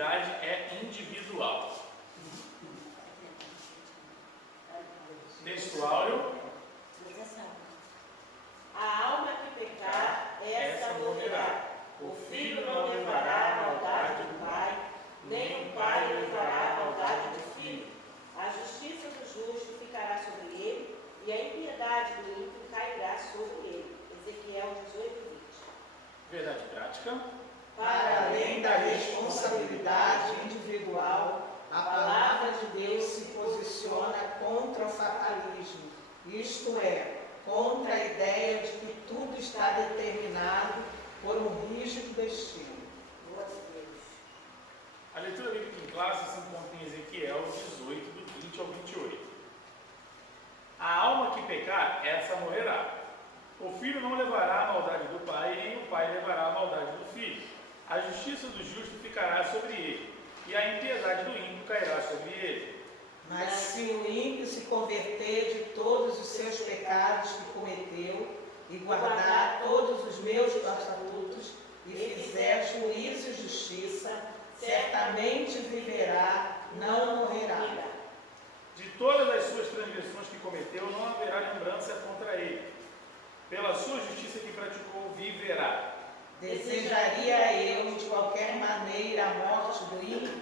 responsabilidade é individual. Textuário. A alma que pecar, essa morrerá. O filho não levará a maldade do pai, nem o pai levará a maldade do filho. A justiça do justo ficará sobre ele, e a impiedade do ímpio cairá sobre ele. Ezequiel 18:20. Verdade prática. Para além da responsabilidade individual, a palavra de Deus se posiciona contra o fatalismo, isto é, contra a ideia de que tudo está determinado por um rígido destino. A leitura bíblica em classe se encontra em Ezequiel 18, do 20 ao 28. A alma que pecar, essa morrerá. O filho não levará a maldade do pai, nem o pai levará a maldade do filho. A justiça do justo ficará sobre ele, e a impiedade do ímpio cairá sobre ele. Mas se o ímpio se converter de todos os seus pecados que cometeu, e guardar todos os meus estatutos, e fizer juízo e justiça, certamente viverá, não morrerá. De todas as suas transgressões que cometeu, não haverá lembrança contra ele. Pela sua justiça que praticou, viverá. Desejaria eu de qualquer maneira a morte do ímpio?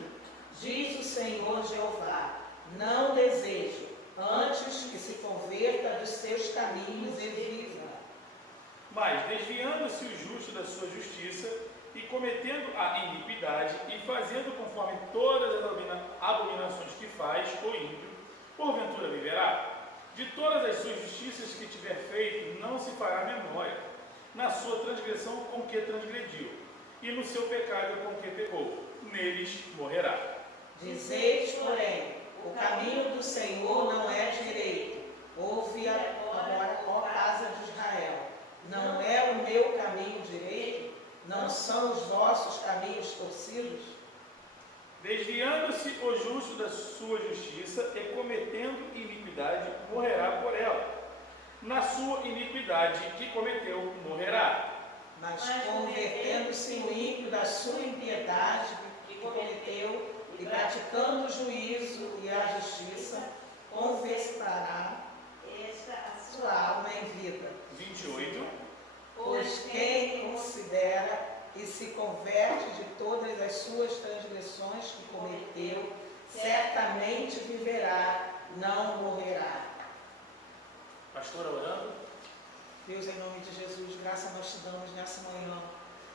Diz o Senhor Jeová. Não desejo, antes que se converta dos seus caminhos e viva. Mas, desviando-se o justo da sua justiça, e cometendo a iniquidade, e fazendo conforme todas as abominações que faz o ímpio, porventura viverá. De todas as suas justiças que tiver feito, não se fará memória, na sua transgressão com que transgrediu, e no seu pecado com que pecou, neles morrerá. Dizeis, porém, o caminho do Senhor não é direito. Ouve agora, ó casa de Israel. Não é o meu caminho direito? Não são os vossos caminhos torcidos? Desviando-se o justo da sua justiça e cometendo iniquidade, morrerá por ela. Na sua iniquidade que cometeu, morrerá. Mas convertendo-se o ímpio da sua impiedade que cometeu, e praticando o juízo e a justiça, converterá a sua alma em vida. 28. Pois quem considera e se converte de todas as suas transgressões que cometeu, certamente viverá, não morrerá. Pastora orando. Deus, em nome de Jesus, graça nós te damos nessa manhã.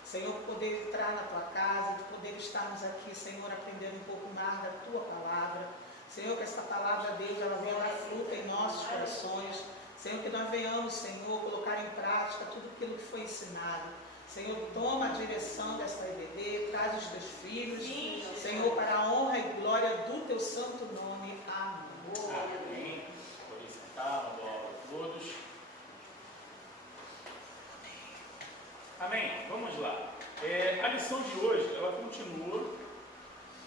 Senhor, por poder entrar na tua casa, de poder estarmos aqui, Senhor, aprendendo um pouco mais da tua palavra. Senhor, que essa palavra, Deus, ela venha dar fruto em nossos corações. Senhor, que nós venhamos, Senhor, colocar em prática tudo aquilo que foi ensinado. Senhor, toma a direção dessa EBD, traz os teus filhos, Senhor, para a honra e glória do teu santo nome. Amém. Amém. Podem sentar, uma boa aula a todos. Amém. Vamos lá. A lição de hoje, ela continua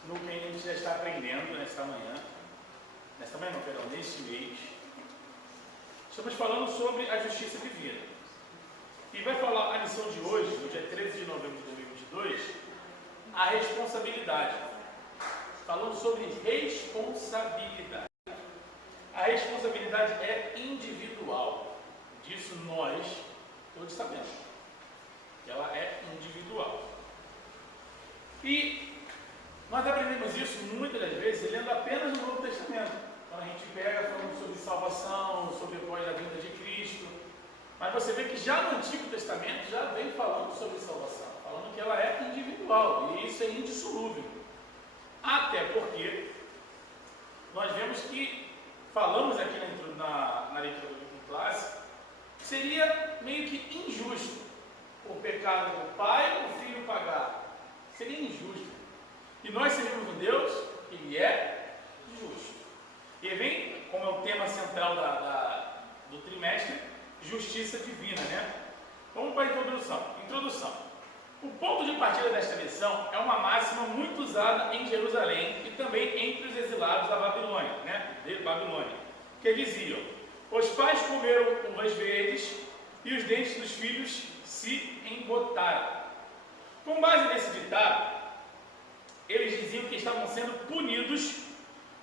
no que a gente já está aprendendo nesta manhã. Neste mês. Estamos falando sobre a justiça divina. E vai falar a lição de hoje, no dia 13 de novembro de 2022, a responsabilidade. Falando sobre responsabilidade. A responsabilidade é individual. Disso nós todos sabemos. Ela é individual. E nós aprendemos isso muitas das vezes lendo apenas o Novo Testamento. Quando a gente pega falando sobre salvação, sobre após a vinda de Cristo. Mas você vê que já no Antigo Testamento já vem falando sobre salvação, falando que ela é individual, e isso é indissolúvel. Até porque nós vemos que, falamos aqui na leitura do classe, seria meio que injusto o pecado do pai, o filho pagar. Seria injusto. E nós servimos um Deus que ele é justo. E vem, como é o tema central do trimestre, justiça divina, né? Vamos para a introdução. O ponto de partida desta lição é uma máxima muito usada em Jerusalém e também entre os exilados da Babilônia, né? De Babilônia, que diziam: os pais comeram uvas verdes e os dentes dos filhos se embotaram. Com base nesse ditado, eles diziam estavam sendo punidos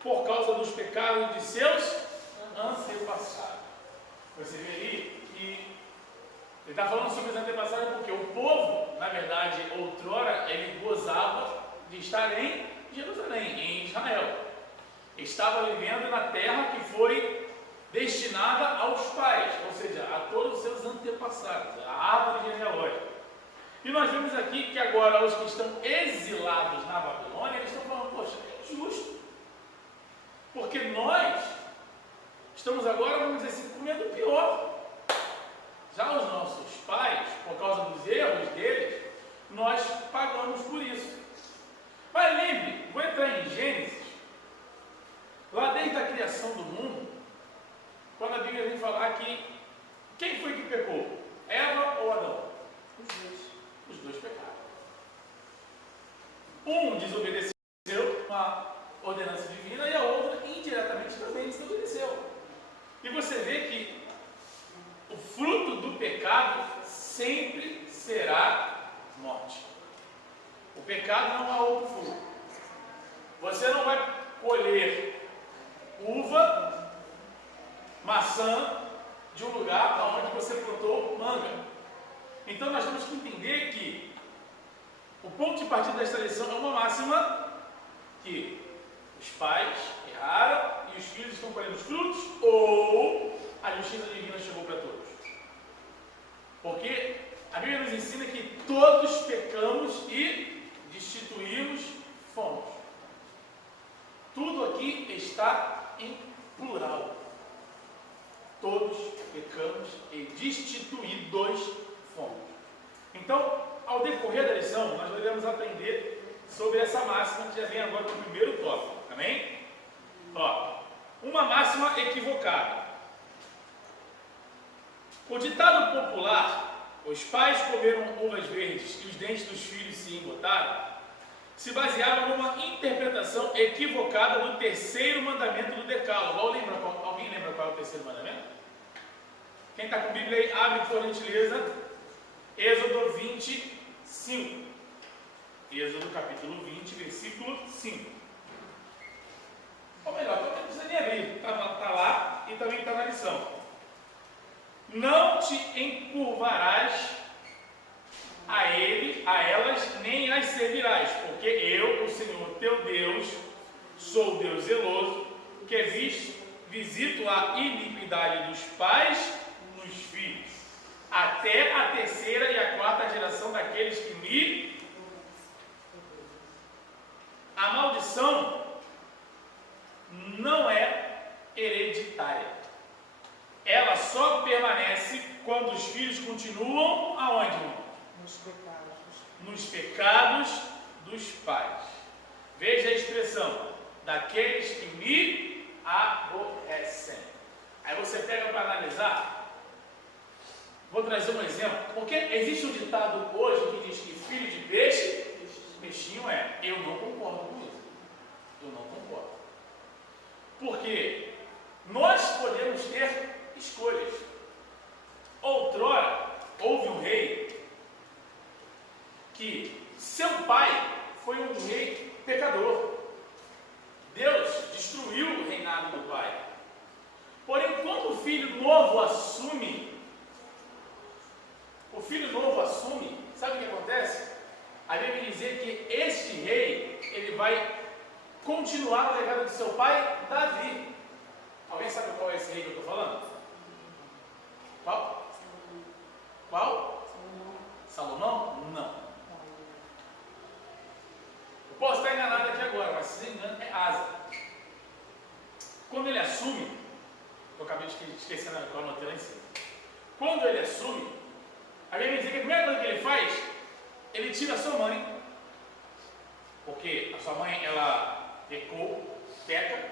por causa dos pecados de seus antepassados. Você vê aí que ele está falando sobre os antepassados porque o povo, na verdade, outrora, ele gozava de estar em Jerusalém, em Israel. Estava vivendo na terra que foi destinada aos pais, ou seja, a todos os seus antepassados, a árvore genealógica. E nós vemos aqui que agora os que estão exilados na Babilônia, eles estão falando, poxa, é injusto. Porque nós estamos agora, vamos dizer assim, comendo pior. Já os nossos pais, por causa dos erros deles, nós pagamos por isso. Mas lembre, vou entrar em Gênesis, lá desde a criação do mundo, quando a Bíblia vem falar que quem foi que pecou? Eva ou Adão? Os dois. Os dois pecaram. Um desobedeceu uma ordenança divina e a outra indiretamente também desobedeceu. E você vê que o fruto do pecado sempre será morte. O pecado não há outro fruto. Você não vai colher uva, maçã de um lugar onde você plantou manga. Então nós temos que entender que o ponto de partida desta lição é uma máxima que os pais erraram e os filhos estão colhendo os frutos, ou a justiça divina chegou para todos. Porque a Bíblia nos ensina que todos pecamos e destituímos fomos. Tudo aqui está em plural. Todos pecamos e destituídos fomos. Então, ao decorrer da lição, nós devemos aprender sobre essa máxima que já vem agora no primeiro tópico. Amém? Ó, uma máxima equivocada. O ditado popular, os pais comeram uvas verdes e os dentes dos filhos se embotaram, se baseava numa interpretação equivocada do terceiro mandamento do Decálogo. Alguém lembra qual é o terceiro mandamento? Quem está com a Bíblia aí, abre por gentileza. Êxodo 25. Êxodo capítulo 20, versículo 5. Ou melhor, não precisa nem abrir, está lá e também está na lição. Não te encurvarás a elas, nem as servirás, porque eu, o Senhor teu Deus, sou Deus zeloso, que visito a iniquidade dos pais nos filhos, até a terceira e a quarta geração daqueles que me... A maldição não é hereditária. Ela só permanece quando os filhos continuam aonde, irmão? Nos pecados dos pais. Veja a expressão, daqueles que me aborrecem. Aí você pega para analisar. Vou trazer um exemplo, porque existe um ditado hoje que diz que filho de peixe, peixinho é. Eu não concordo com isso. Eu não concordo. Porque nós podemos ter escolhas. Outrora, houve um rei que seu pai foi um rei pecador. Deus destruiu o reinado do pai. Porém, quando o filho novo assume, sabe o que acontece? A Bíblia vai dizer que este rei, ele vai continuar o legado de seu pai, Davi. Alguém sabe qual é esse rei que eu estou falando? Qual? Salomão? Não. Eu posso estar enganado aqui agora, mas se não engano é Asa. Quando ele assume, eu acabei de esquecer qual notei lá em cima. Quando ele assume, a Bíblia diz que a primeira coisa que ele faz, ele tira a sua mãe, porque a sua mãe, ela peca,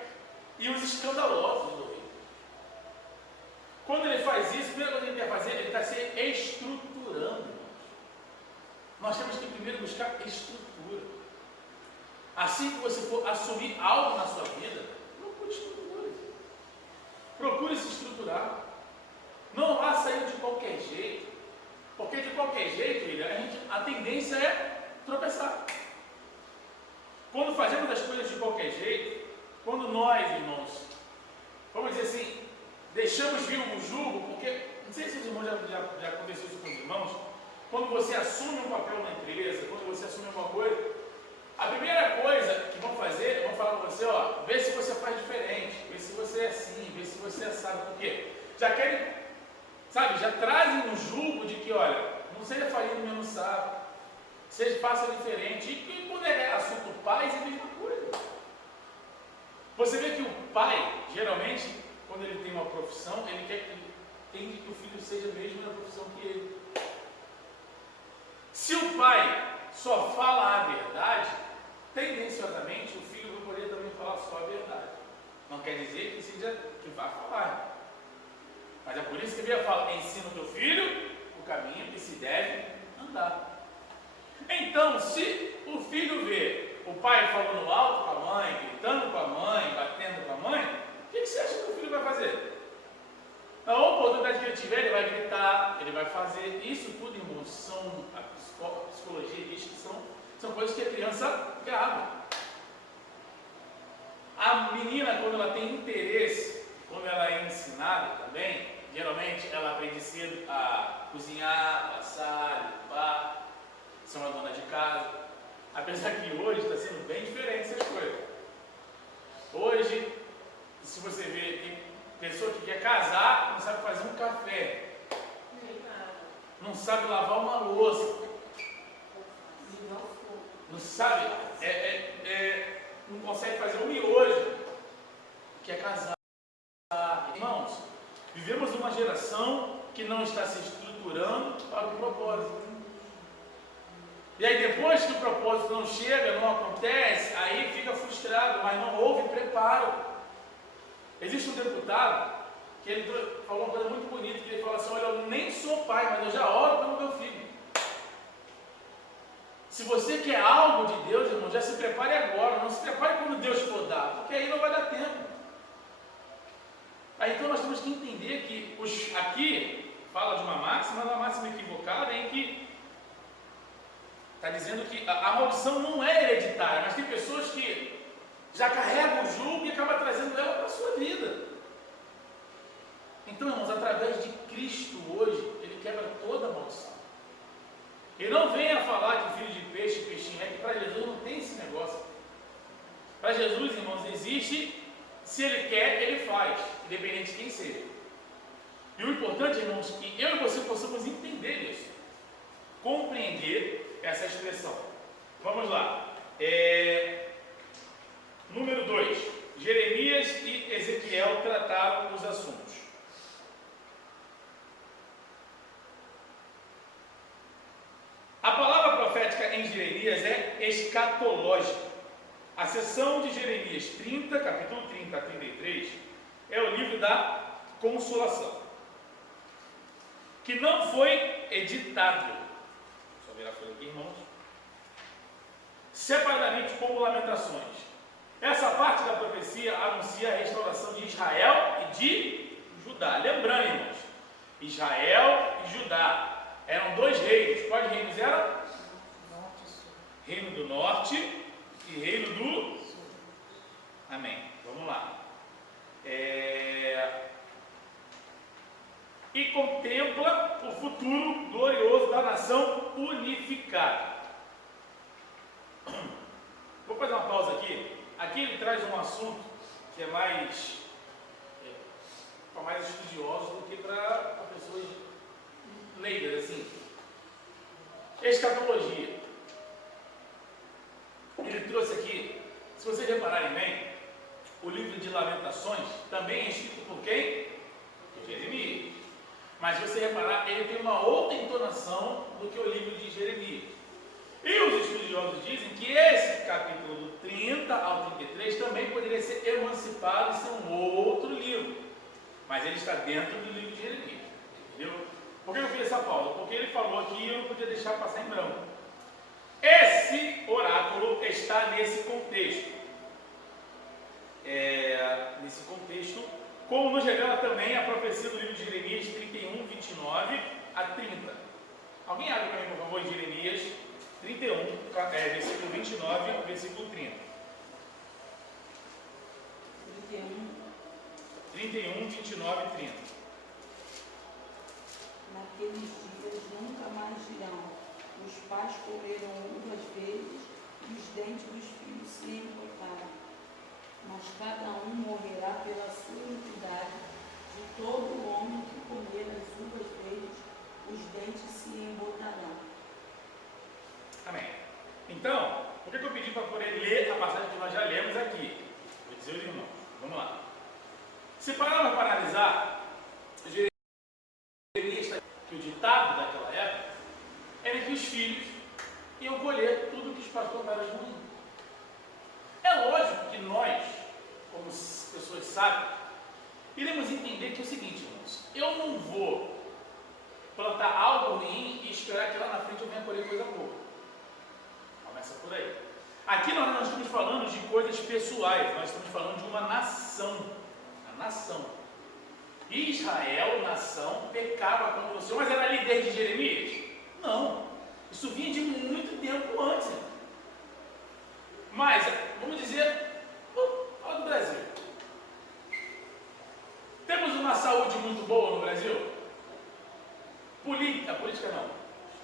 e os escandalosos do rei. Quando ele faz isso, a primeira coisa que ele quer fazer, ele está se estruturando. Nós temos que primeiro buscar estrutura. Assim que você for assumir algo na sua vida, procure estrutura. Procure se estruturar. Não vá sair de qualquer jeito. Porque de qualquer jeito, a tendência é tropeçar. quando fazemos as coisas de qualquer jeito, quando nós, irmãos, vamos dizer assim, deixamos vir o jugo, porque, não sei se os irmãos já conversou isso com os irmãos, quando você assume um papel na empresa, quando você assume alguma coisa, a primeira coisa que vão fazer, vão falar para você, ó, vê se você faz diferente, vê se você é assim, vê se você é assado, por quê? Já querem, sabe, já trazem um jugo de que, olha, não seja farinha no mesmo saco, seja, faça diferente, e quando é assunto pais, é a mesma coisa. Você vê que o pai, geralmente, quando ele tem uma profissão, ele tende que o filho seja mesmo na profissão que ele. Se o pai só fala a verdade, tendenciosamente o filho vai poder também falar só a verdade. Não quer dizer que seja que vá falar. Mas é por isso que a Bíblia fala: ensina o teu filho o caminho que se deve andar. Então, se o filho vê o pai falando alto com a mãe, gritando com a mãe, batendo com a mãe, o que você acha que o filho vai fazer? Na oportunidade que ele tiver, ele vai gritar, ele vai fazer. Isso tudo, irmãos, a psicologia diz que são coisas que a criança grava. A menina, quando ela tem interesse, quando ela é ensinada também, geralmente ela aprende cedo a cozinhar, assar, limpar, ser uma dona de casa. Apesar que hoje está sendo bem diferente essas coisas. Hoje, se você vê, tem pessoa que quer casar, não sabe fazer um café, não sabe lavar uma louça, não sabe, não consegue fazer um miojo, quer casar. Irmãos, vivemos uma geração que não está se estruturando para o propósito. E aí depois que o propósito não chega, não acontece, aí fica frustrado, mas não houve preparo. Existe um deputado que ele falou uma coisa muito bonita, que ele fala assim: olha, eu nem sou pai, mas eu já oro pelo meu filho. Se você quer algo de Deus, irmão, já se prepare agora, não se prepare quando Deus for dar, porque aí não vai dar tempo. Aí então nós temos que entender que aqui fala de uma máxima equivocada, em que está dizendo que a maldição não é hereditária, mas tem pessoas que já carregam o jugo e acabam trazendo ela para a sua vida. Então, irmãos, através de Cristo hoje, Ele quebra toda a maldição. Ele não vem a falar de filho de peixe, peixinho, é que para Jesus não tem esse negócio. Para Jesus, irmãos, existe, se Ele quer, Ele faz, independente de quem seja. E o importante, irmãos, é que eu e você possamos entender isso, compreender essa expressão. Vamos lá. Número 2. Jeremias e Ezequiel trataram os assuntos. A palavra profética em Jeremias é escatológica. A seção de Jeremias 30, capítulo 30 a 33, é o livro da consolação, que não foi editado, só virar a folha aqui, irmãos, separadamente como Lamentações. Essa parte da profecia anuncia a restauração de Israel e de Judá. Lembrando, irmãos, Israel e Judá eram dois reinos. Quais reinos eram? Reino do Norte e Reino do Sul. Amém. Vamos lá. E contempla o futuro glorioso da nação unificada. Vou fazer uma pausa aqui. Aqui ele traz um assunto que é mais para mais estudiosos do que para pessoas leigas, assim. Escatologia. Ele trouxe aqui, se vocês repararem bem, o livro de Lamentações também é escrito por quem? Por Jeremias. Mas se você reparar, ele tem uma outra entonação do que o livro de Jeremias. E os estudiosos dizem que esse capítulo do 30 ao 33 também poderia ser emancipado e ser um outro livro. Mas ele está dentro do livro de Jeremias. Entendeu? Por que eu fiz essa pausa? Porque ele falou aqui e eu não podia deixar passar em branco. Esse oráculo está nesse contexto. Nesse contexto, como nos revela também a profecia do livro de Jeremias 31, 29 a 30. Alguém abre para mim, por favor, Jeremias 31, versículo 29, versículo 30. 31, 29 e 30. Naqueles dias nunca mais dirão: os pais comeram uvas verdes e os dentes dos filhos se embotaram. Mas cada um morrerá pela sua iniquidade. De todo homem que comer as uvas verdes, os dentes se embotarão. Amém. Então, por que eu pedi para poder ler a passagem que nós já lemos aqui? Vou dizer aos irmãos. Vamos lá. Se pararmos para analisar, que o ditado daquela época era que os filhos iam colher tudo que os pastores eram ruins. É lógico que nós, como pessoas sábias, iremos entender que é o seguinte, irmãos: eu não vou plantar algo ruim e esperar que lá na frente eu venha colher coisa boa. Começa por aí. Aqui nós não estamos falando de coisas pessoais, nós estamos falando de uma nação. A nação. Israel, nação, pecava contra o Senhor, mas era ali desde Jeremias? Não. Isso vinha de muito tempo antes. Mas, vamos dizer, fala do Brasil. Temos uma saúde muito boa no Brasil? Política não.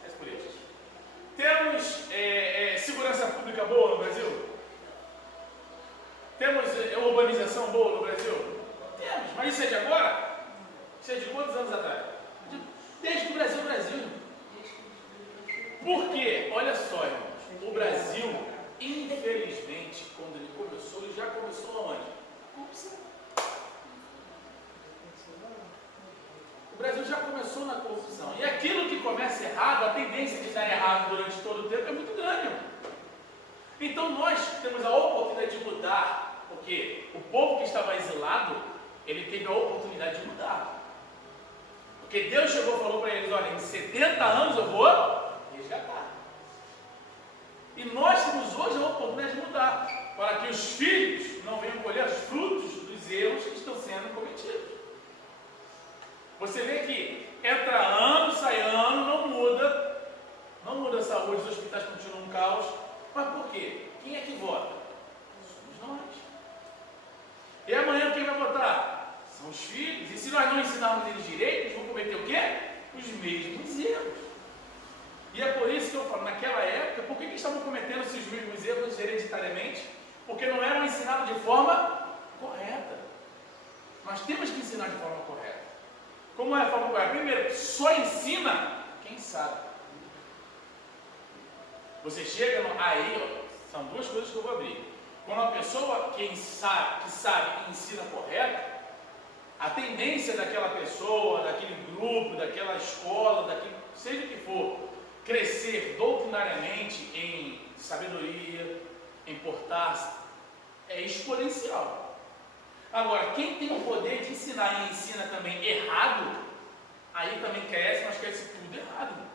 É política. Temos segurança pública boa no Brasil? Temos urbanização boa no Brasil? Temos, mas isso é de agora? Isso é de quantos anos atrás? Desde que o Brasil é o Brasil. Por quê? Olha só, irmãos, o Brasil, infelizmente, quando ele começou, ele já começou aonde? Corrupção. O Brasil já começou na corrupção. E aquilo que começa errado, a tendência de dar errado durante todo o tempo é muito grande, irmão. Então nós temos a oportunidade de mudar, porque o povo que estava exilado, ele teve a oportunidade de mudar. Porque Deus chegou e falou para eles: olha, em 70 anos eu vou resgatar. E nós temos hoje a oportunidade de mudar, para que os filhos não venham colher os frutos dos erros que estão sendo cometidos. Você vê que entra ano, sai ano, não muda a saúde, os hospitais continuam um caos. Mas por quê? Quem é que vota? Somos nós. E amanhã quem vai votar? São os filhos. E se nós não ensinarmos eles direito, eles vão cometer o quê? Os mesmos erros. E é por isso que eu falo, naquela época, por que estavam cometendo esses mesmos erros hereditariamente? Porque não eram ensinados de forma correta. Nós temos que ensinar de forma correta. Como é a forma correta? Primeiro, só ensina quem sabe. Você chega aí, ó, são duas coisas que eu vou abrir. Quando a pessoa que sabe e ensina correto, a tendência daquela pessoa, daquele grupo, daquela escola, seja o que for, crescer doutrinariamente em sabedoria, em portar-se, é exponencial. Agora, quem tem o poder de ensinar e ensina também errado, aí também cresce, mas cresce tudo errado.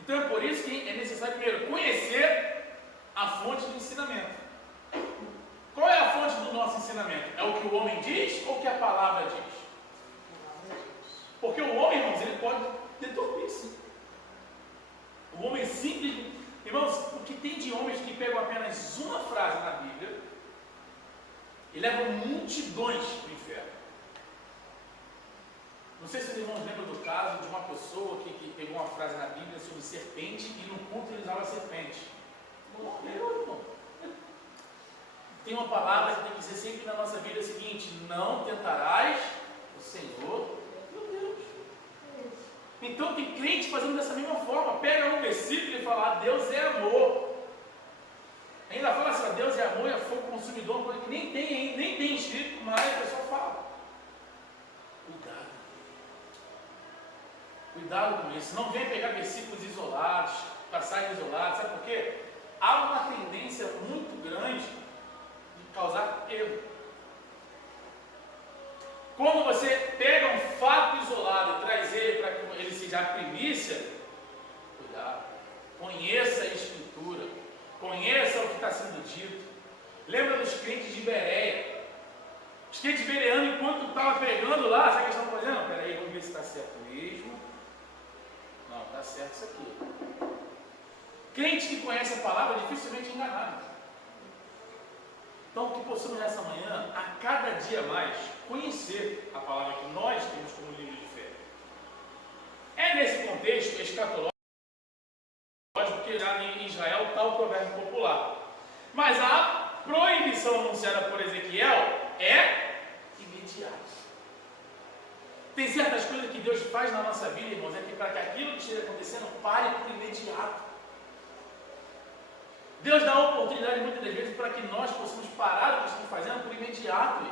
Então é por isso que é necessário primeiro conhecer a fonte do ensinamento. Qual é a fonte do nosso ensinamento? É o que o homem diz ou o que a palavra diz? Porque o homem, irmãos, ele pode deturpir-se. O homem simples, irmãos, o que tem de homens que pegam apenas uma frase na Bíblia e levam multidões para o inferno. Não sei se os irmãos lembram do caso de uma pessoa que pegou uma frase na Bíblia sobre serpente e no culto ele usava serpente. Morreu, irmão. Tem uma palavra que tem que dizer sempre na nossa vida: é o seguinte: não tentarás o Senhor, meu Deus. Então tem crente fazendo dessa mesma forma, pega um versículo e fala: Deus é amor. Ainda fala assim: Deus é amor e é fogo consumidor, uma coisa que nem tem escrito, mas a pessoa fala. Cuidado com isso. Não venha pegar versículos isolados, passagens isoladas. Sabe por quê? Há uma tendência muito grande de causar erro. Quando você pega um fato isolado e traz ele para que ele seja a primícia, cuidado. Conheça a Escritura. Conheça o que está sendo dito. Lembra dos crentes de Bereia. Os crentes bereanos, enquanto estava pregando lá, sabe o que eles estavam fazendo? Peraí, vamos ver se está certo mesmo. Não, está certo isso aqui. Crente que conhece a palavra dificilmente é enganado. Então, que possamos nessa manhã, a cada dia mais, conhecer a palavra que nós temos como livro de fé. É nesse contexto escatológico que já em Israel está o provérbio popular. Mas a proibição anunciada por Ezequiel é imediata. Tem certas coisas que Deus faz na nossa vida, irmãos, é que para que aquilo que esteja acontecendo pare por imediato. Deus dá a oportunidade muitas das vezes para que nós possamos parar o que estamos fazendo por imediato.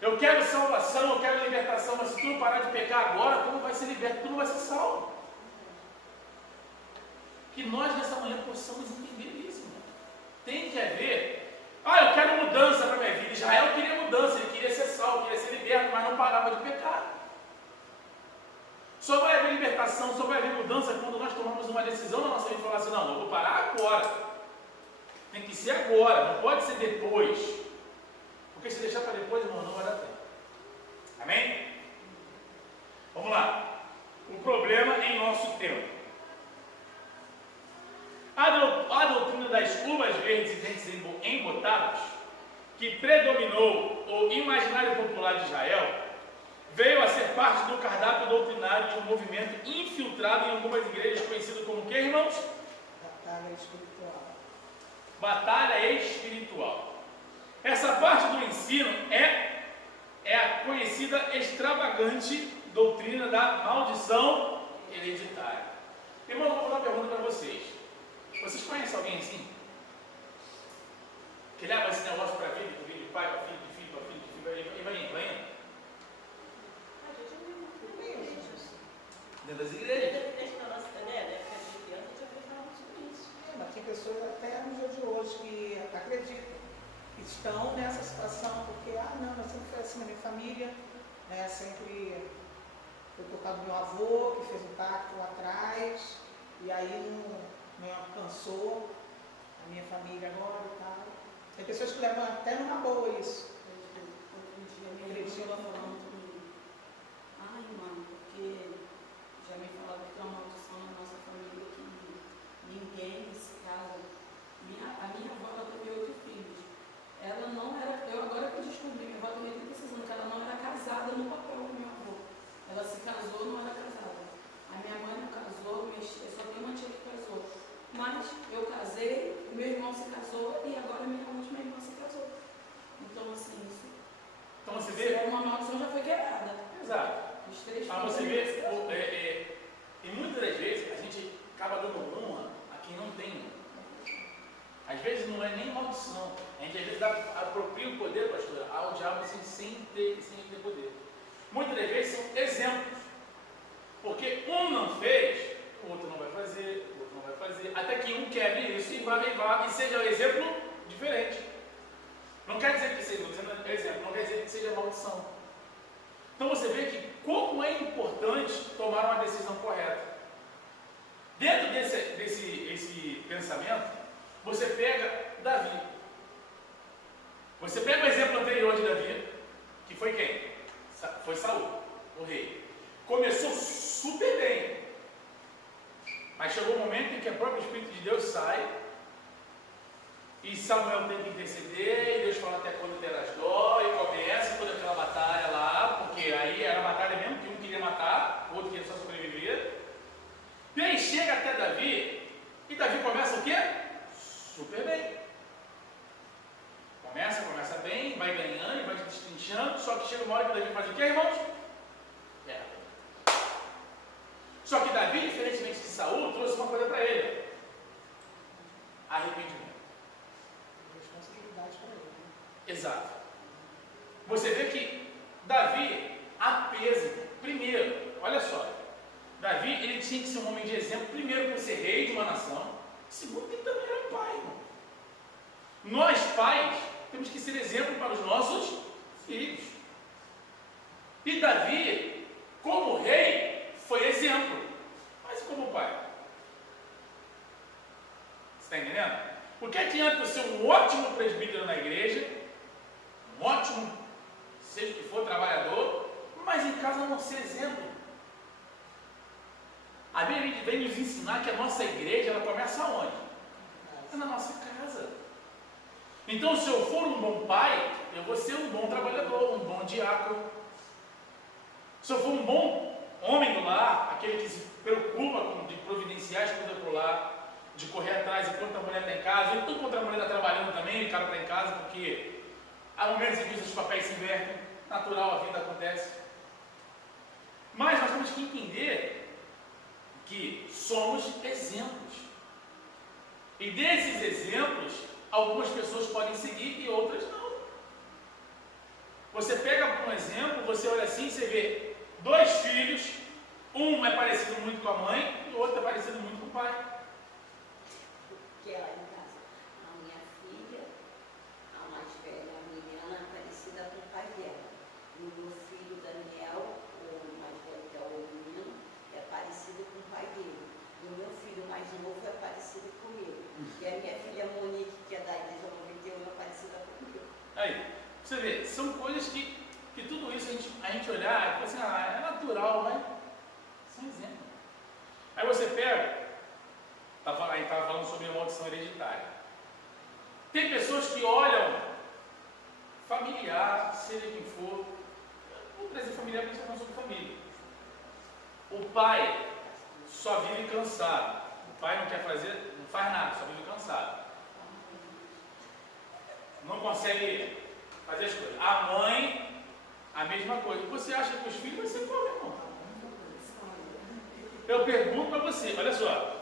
Eu quero salvação, eu quero libertação, mas se tu não parar de pecar agora, tu não vai ser liberto, tu não vai ser salvo. Que nós nessa manhã possamos entender isso, irmão. Tem que haver, eu quero mudança para a minha vida. Israel queria mudança, ele queria ser salvo, queria ser liberto, mas não parava de pecar. Só vai haver libertação, só vai haver mudança quando nós tomamos uma decisão na nossa vida e falar assim, não, eu vou parar agora. Tem que ser agora, não pode ser depois. Porque se deixar para depois, irmão, não vai dar tempo. Amém? Vamos lá. O problema em nosso tempo. A doutrina das uvas verdes e dentes embotados, que predominou o imaginário popular de Israel, veio a ser parte do cardápio doutrinário de um movimento infiltrado em algumas igrejas conhecido como o que, irmãos? Batalha espiritual. Batalha espiritual. Essa parte do ensino é a conhecida extravagante doutrina da maldição hereditária. Irmão, vou fazer uma pergunta para vocês. Vocês conhecem alguém assim? Que leva esse negócio para filho, de filho, de pai, para filho, de filho, para filho, de filho, e vai indo. Dentro das igrejas. Mas tem pessoas até no dia de hoje que acreditam, que estão nessa situação, porque, não, eu sempre fui assim na minha família, né, sempre foi por causa do meu avô, que fez um pacto lá atrás, e aí não alcançou a minha família agora e tal. Tem pessoas que levam até numa boa isso. Outro dia minha irmã falando comigo, irmã, porque já me falaram que tem uma maldição na nossa família que ninguém se casa. A minha avó, ela teve 8 filhos. Ela não era, agora que eu descobri, minha avó teve 36 anos, que ela não era casada no papel com meu avô. Ela se casou, não era casada. A minha mãe não casou, eu só tenho uma tia que casou. Mas eu casei, o meu irmão se casou e agora minha última irmã se casou. Então, assim, isso. Então você vê? Uma maldição já foi quebrada. Exato. Os 3 Você vê, e muitas das vezes a gente acaba dando honra a quem não tem. Às vezes não é nem maldição. A gente às vezes apropria o poder, pastor, ao diabo sem ter poder. Muitas das vezes são exemplos. Porque um não fez, o outro não vai fazer, o outro não vai fazer. Até que um quebre isso e vá e seja um exemplo diferente. Não quer dizer que seja, exemplo, não quer dizer que seja maldição. Então você vê que como é importante tomar uma decisão correta. Dentro desse pensamento, você pega Davi. Você pega o exemplo anterior de Davi, que foi quem? Foi Saul, o rei. Começou super bem. Mas chegou um momento em que o próprio Espírito de Deus sai e Samuel tem que interceder, e Deus fala até quando terás dó, e começa toda aquela batalha lá, porque aí era a batalha mesmo, que um queria matar, o outro queria só sobreviver. E aí chega até Davi, e Davi começa o quê? Super bem. Começa bem, vai ganhando, vai destrinchando, só que chega uma hora que Davi faz o quê, irmãos? Só que Davi, diferentemente de Saul, trouxe uma coisa para ele: arrependimento. Responsabilidade para ele. Exato. Você vê que Davi, apesar, primeiro, olha só, Davi, ele tinha que ser um homem de exemplo, primeiro por ser rei de uma nação, segundo que ele também era pai, irmão. Nós, pais, temos que ser exemplo para os nossos filhos. E Davi, como rei, foi exemplo, mas como pai? Você está entendendo? Porque adianta ser um ótimo presbítero na igreja, um ótimo, seja o que for, trabalhador, mas em casa não ser exemplo. A Bíblia vem nos ensinar que a nossa igreja, ela começa onde? É na nossa casa. Então, se eu for um bom pai, eu vou ser um bom trabalhador, um bom diácono. Se eu for um bom homem do lar, aquele que se preocupa de providenciar as coisas para o lar, de correr atrás enquanto a mulher está em casa, e enquanto a mulher está trabalhando também, o cara está em casa, porque há momentos em que os papéis se invertem, natural, a vida acontece. Mas nós temos que entender que somos exemplos. E desses exemplos, algumas pessoas podem seguir e outras não. Você pega um exemplo, você olha assim, você vê 2 filhos, um é parecido muito com a mãe e o outro é parecido muito com o pai. Que é lá em casa. A minha filha, a mais velha, a Miliana, é parecida com o pai dela. E o meu filho, Daniel, o mais velho, que é o menino, é parecido com o pai dele. E o meu filho mais novo é parecido comigo. E a minha filha Monique, que é da igreja 91, é parecida comigo. Aí, você vê, são coisas que tudo isso a gente olhar e fala assim, é natural, mas são exemplos. Aí você pega, a gente estava falando sobre a maldição hereditária. Tem pessoas que olham familiar, seja quem for, vou trazer familiar porque a gente está falando sobre família. O pai só vive cansado. O pai não quer fazer, não faz nada, só vive cansado. Não consegue fazer as coisas. A mãe, a mesma coisa. Você acha que os filhos vão ser como, irmão? Eu pergunto para você, olha só.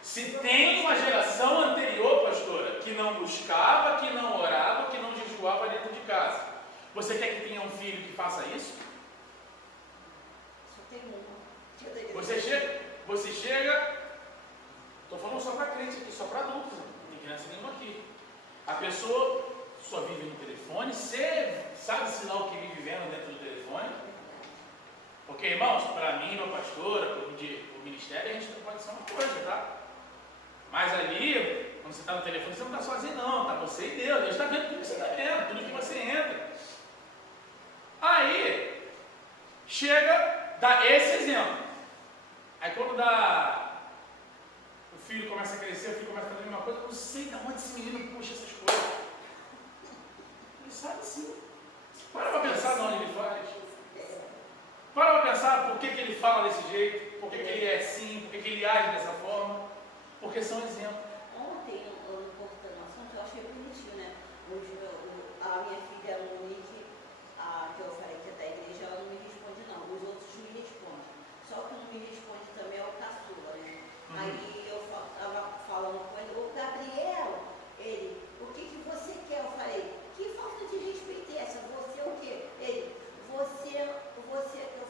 Se tem uma geração anterior, pastora, que não buscava, que não orava, que não jejuava dentro de casa, você quer que tenha um filho que faça isso? Só tem uma. Você chega, estou falando só para crentes aqui, só para adultos, não tem criança nenhuma aqui. A pessoa só vive no telefone, você sabe-se lá o que vive vivendo dentro do telefone. Porque, irmãos, para mim, para a pastora, para o ministério, a gente não pode ser uma coisa, tá? Mas ali, quando você está no telefone, você não está sozinho não, está você e Deus. Deus está vendo tudo que você está vendo, tudo que você entra. Aí, chega, dá esse exemplo. Aí quando o filho começa a crescer, o filho começa a fazer a mesma coisa, eu não sei de onde esse menino puxa essas coisas. Ele sabe sim. Para pensar de onde ele faz. Para pensar por que ele fala desse jeito, por que ele é assim, por que ele age dessa forma. Porque são exemplos. Ontem, eu cortando o assunto, eu achei bonitinho, né? A minha filha Monique, que eu falei que é da igreja, ela não me responde não. Os outros me respondem. Só que não me responde também é o caçula, né? Aí eu estava falando com ele, ô Gabriel, ele, o que você quer? Eu falei, que falta de respeito é essa? Você o quê? Ele, você, eu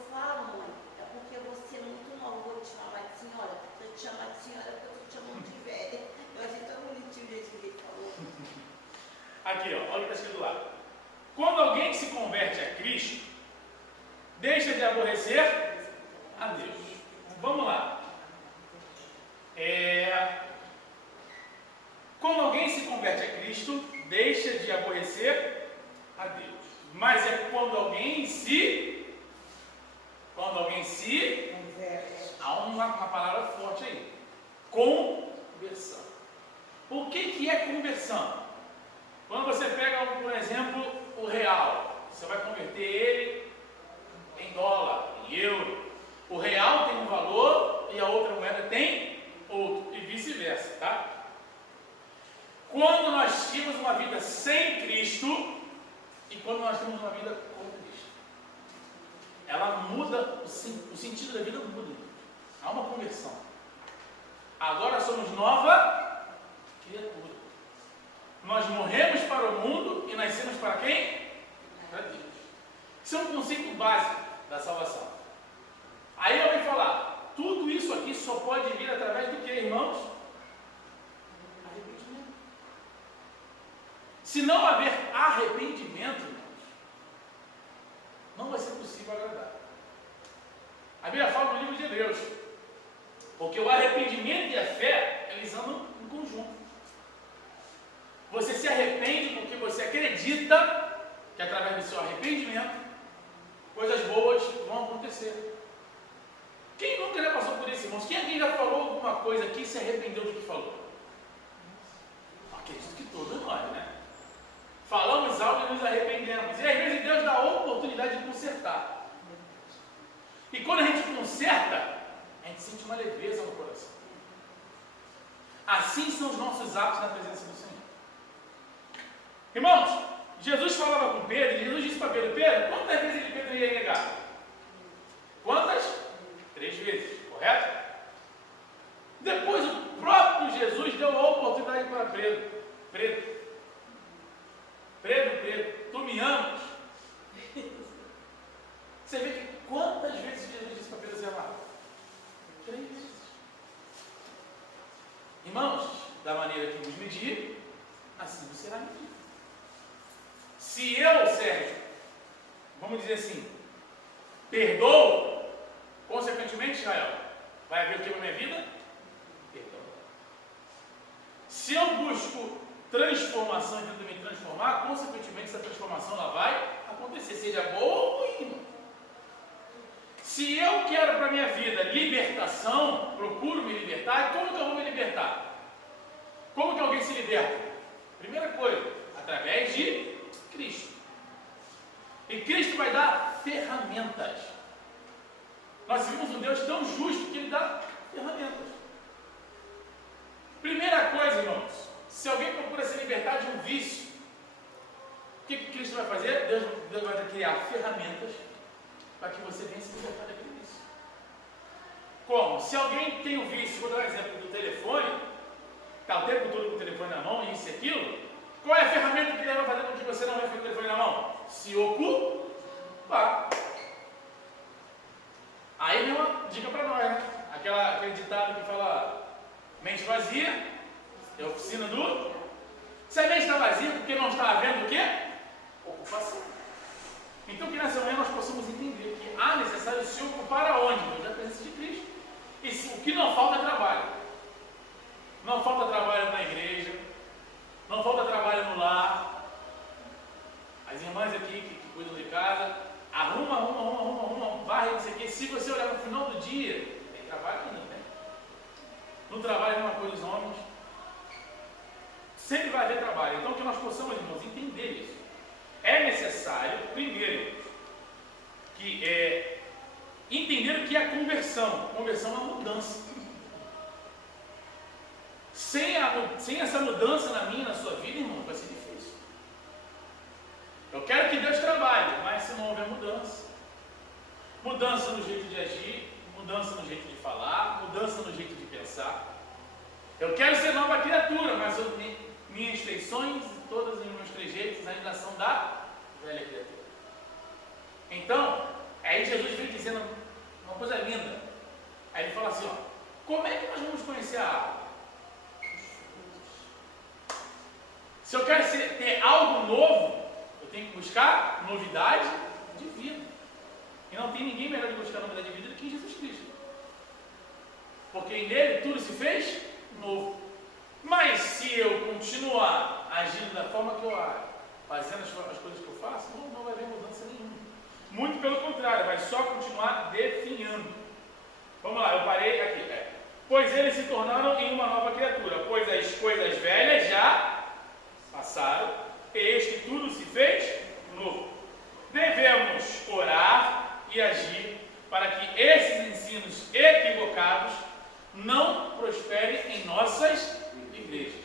falo, mãe, é porque você é muito nova, vou te chamar de senhora. Se eu te chamar de senhora, porque eu estou te chamando de velha. Eu achei tão bonitinho o jeito que ele falou. Aqui, ó, olha o que está escrito lá. Quando alguém se converte a Cristo, deixa de aborrecer a Deus. Vamos lá. Quando alguém se converte a Cristo, deixa de aborrecer a Deus. Mas é quando alguém se há uma palavra forte aí. Conversão. O que é conversão? Quando você pega, por exemplo, o real, você vai converter ele em dólar, em euro. O real tem um valor e a outra moeda tem outro, e vice-versa, tá? Quando nós tínhamos uma vida sem Cristo e quando nós temos uma vida com Cristo, ela muda, o sentido da vida muda. Há uma conversão. Agora somos nova criatura. Nós morremos para o mundo e nascemos para quem? Para Deus. Isso é um conceito básico da salvação. Aí eu vou falar, tudo isso aqui só pode vir através do que, irmãos? Arrependimento. Se não haver arrependimento, irmãos, não vai ser possível agradar. A Bíblia fala no livro de Hebreus, porque o arrependimento e a fé, eles andam em conjunto. Você se arrepende porque você acredita que através do seu arrependimento, coisas boas vão acontecer. Quem nunca já passou por isso, irmãos? Quem aqui já falou alguma coisa aqui e se arrependeu do que falou? Acredito que todos nós, né? Falamos algo e nos arrependemos. E às vezes Deus dá a oportunidade de consertar. E quando a gente conserta, a gente sente uma leveza no coração. Assim são os nossos atos na presença do Senhor. Irmãos, Jesus falava com Pedro, e Jesus disse para Pedro: Pedro, quantas vezes ele Pedro ia negar? Quantas? 3 vezes, correto? Depois o próprio Jesus deu a oportunidade para Pedro: Pedro, tu me amas? Você vê que quantas vezes Jesus disse para Pedro se amar? 3 vezes. Irmãos, da maneira que vos medir, assim você será medido. Se eu, Sérgio, vamos dizer assim, perdoo, consequentemente, Israel, vai haver o que na minha vida? Perdão. Se eu busco transformação e tento me transformar, consequentemente essa transformação ela vai acontecer, seja boa ou ruim. Se eu quero para a minha vida libertação, procuro me libertar, como que eu vou me libertar? Como que alguém se liberta? Primeira coisa, através de Cristo. E Cristo vai dar ferramentas. Nós vimos um Deus tão justo que Ele dá ferramentas. Primeira coisa, irmãos, se alguém procura se libertar de um vício, o que Cristo vai fazer? Deus vai criar ferramentas para que você venha se libertar daquele vício. Como? Se alguém tem um vício, vou dar um exemplo do telefone, está o tempo todo com o telefone na mão, isso e aquilo, qual é a ferramenta que ele vai fazer com que você não vai ficar com o telefone na mão? Se ocupar. Aí vem uma dica para nós, né? Aquele ditado que fala: mente vazia é a oficina do... Se a mente está vazia, porque não está havendo o quê? Ocupação. Então que nessa manhã nós possamos entender que há necessário se ocupar aonde? Na presença de Cristo. E o que não falta é trabalho. Não falta trabalho na igreja, não falta trabalho no lar. As irmãs aqui que cuidam de casa, arruma, varre, não sei o quê. Se você olhar no final do dia, tem trabalho ainda, né? No trabalho é uma coisa, os homens. Sempre vai haver trabalho. Então que nós possamos, irmãos, entender isso. É necessário, primeiro, que entender o que é a conversão. Conversão é uma mudança. Sem essa mudança na minha, na sua vida, irmão, vai ser difícil. Eu quero que Deus trabalhe, mas se não houver mudança. Mudança no jeito de agir, mudança no jeito de falar, mudança no jeito de pensar. Eu quero ser nova criatura, mas minhas feições, todas os meus trejeitos ainda são da velha criatura. Então, aí Jesus vem dizendo uma coisa linda. Aí ele fala assim, ó: como é que nós vamos conhecer a árvore? Se eu quero ter algo novo, eu tenho que buscar novidade de vida. E não tem ninguém melhor de buscar novidade de vida do que Jesus Cristo. Porque nele tudo se fez novo. Mas se eu continuar agindo da forma que eu ajo, fazendo as coisas que eu faço, não vai haver mudança nenhuma. Muito pelo contrário, vai só continuar definhando. Vamos lá, eu parei aqui. Pois eles se tornaram em uma nova criatura, pois as coisas velhas já passaram, e eis que tudo se fez novo. Devemos orar e agir para que esses ensinos equivocados não prosperem em nossas igrejas.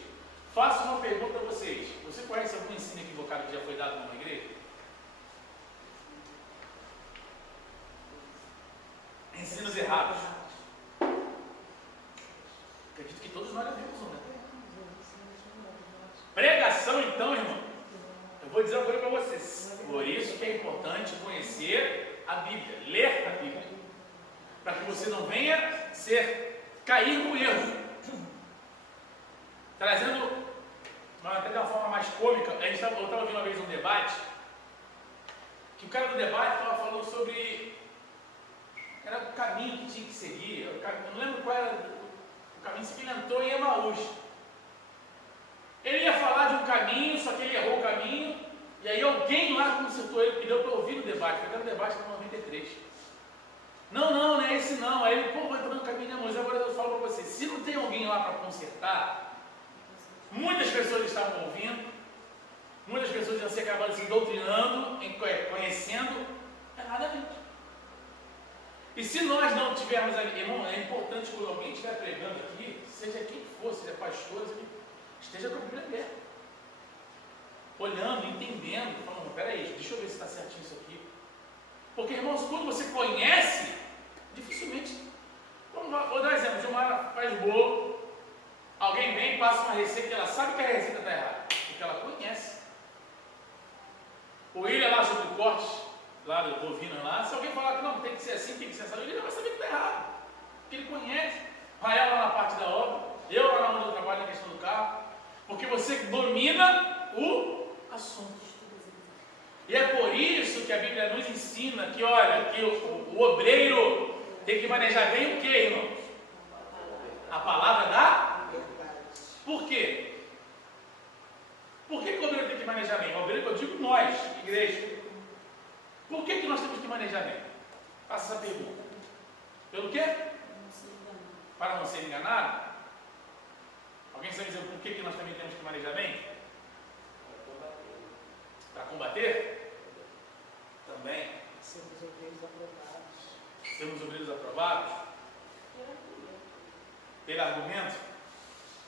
Faço uma pergunta a vocês: você conhece algum ensino equivocado que já foi dado numa igreja? Ensinos errados. Acredito que todos nós levamos um, né? Pregação, então, irmão, eu vou dizer uma coisa para vocês. Por isso que é importante conhecer a Bíblia, ler a Bíblia, para que você não venha cair no erro. Trazendo, até de uma forma mais cômica, eu estava ouvindo uma vez um debate, que o cara do debate estava falando sobre, era o caminho que tinha que seguir, eu não lembro qual era o caminho, que ele entrou em Emaús. Ele ia falar de um caminho, só que ele errou o caminho, e aí alguém lá consertou ele, que deu para ouvir o debate, porque era um debate de 93. Não é esse não. Aí ele, vai entrando no caminho de Moisés. Agora eu falo para você, se não tem alguém lá para consertar, muitas pessoas estavam ouvindo, muitas pessoas iam ser acabadas se doutrinando, conhecendo erradamente. E se nós não tivermos ali, irmão, é importante quando alguém estiver pregando aqui, seja quem for, seja pastor, esteja com a Bíblia aberta, olhando, entendendo, falando, peraí, deixa eu ver se está certinho isso aqui. Porque, irmãos, quando você conhece, dificilmente. Vou dar um exemplo, Gilmara faz bolo, alguém vem e passa uma receita que ela sabe que a receita está errada, porque ela conhece. O William lá sobre o corte, lá do bovino lá, se alguém falar que não, tem que ser assim, tem que ser assim, ele vai saber que está errado, porque ele conhece. Rael lá na parte da obra, eu lá onde eu trabalho na questão do carro, porque você domina o assunto. E é por isso que a Bíblia nos ensina que, olha, que o obreiro tem que manejar bem o que, irmãos? A palavra da verdade. Por quê? Por que o obreiro tem que manejar bem? O obreiro, eu digo nós, igreja. Por que nós temos que manejar bem? Faça essa pergunta. Pelo quê? Para não ser enganado? Alguém sabe dizer por que nós também temos que manejar bem? Para combater? Também. Sermos obreiros aprovados. Sermos obreiros aprovados? Pelo argumento?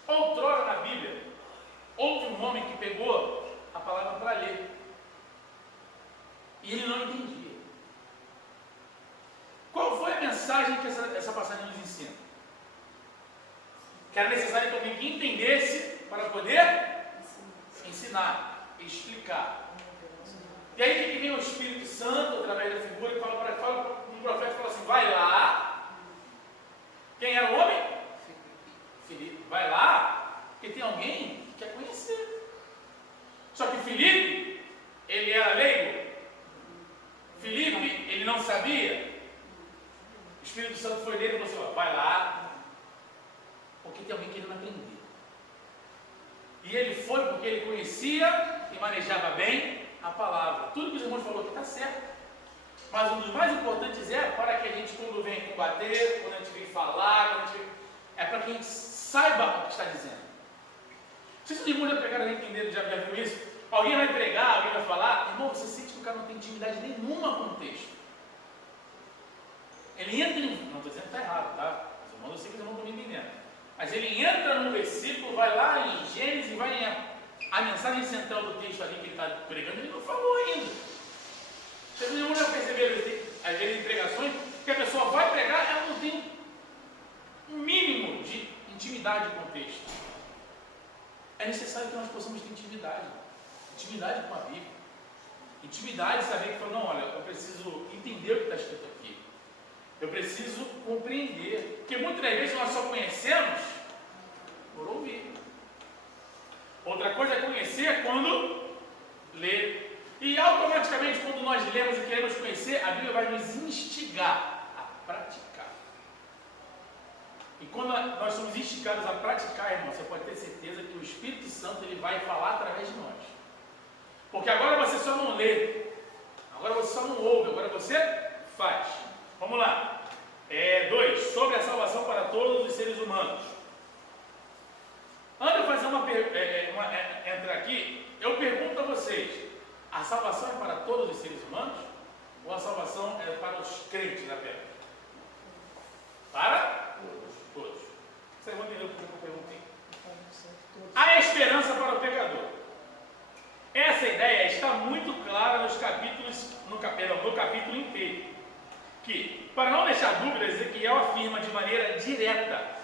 Outrora na Bíblia, houve um homem que pegou a palavra para ler. E ele não entendia. Qual foi a mensagem que essa passagem nos ensina? Que era necessário que alguém que entendesse para poder ensinar, explicar. E aí que vem o Espírito Santo, através da figura, e fala um profeta fala assim, vai lá. Quem era o homem? Filipe. Vai lá, porque tem alguém que quer conhecer. Só que Filipe, ele era leigo. Filipe, ele não sabia. O Espírito Santo foi nele e falou assim, vai lá, porque tem alguém querendo aprender. E ele foi porque ele conhecia e manejava bem a palavra. Tudo que os irmãos falaram aqui está certo. Mas um dos mais importantes é para que a gente, quando vem combater, quando a gente vem falar, é para que a gente saiba o que está dizendo. Não sei se os irmãos já pegaram a entender, já viram isso. Alguém vai pregar, alguém vai falar, irmão, você sente que o cara não tem intimidade nenhuma com o texto. Ele entra em. Não estou dizendo que está errado, tá? Os irmãos, eu sei que os irmãos estão me entendendo. Mas ele entra no versículo, vai lá em Gênesis, vai em. A mensagem central do texto ali que ele está pregando, ele não falou ainda. Vocês não já perceberam, às vezes, em pregações, que a pessoa vai pregar, ela não tem um mínimo de intimidade com o texto. É necessário que nós possamos ter intimidade. Intimidade com a Bíblia. Intimidade, saber que fala, não, olha, eu preciso entender o que está escrito aqui. Eu preciso compreender. Porque muitas das vezes nós só conhecemos por ouvir. Outra coisa é conhecer quando ler. E automaticamente, quando nós lemos e queremos conhecer, a Bíblia vai nos instigar a praticar. E quando nós somos instigados a praticar, irmão, você pode ter certeza que o Espírito Santo ele vai falar através de nós. Porque agora você só não lê, agora você só não ouve, agora você faz. Vamos lá. 2. Sobre a salvação para todos os seres humanos. Antes de eu fazer entrar aqui, eu pergunto a vocês, a salvação é para todos os seres humanos? Ou a salvação é para os crentes apenas? Para? Todos. Vocês vão entender o que eu perguntei. A esperança para o pecador. Essa ideia está muito clara nos capítulos, no capítulo inteiro. Que, para não deixar dúvidas, Ezequiel afirma de maneira direta,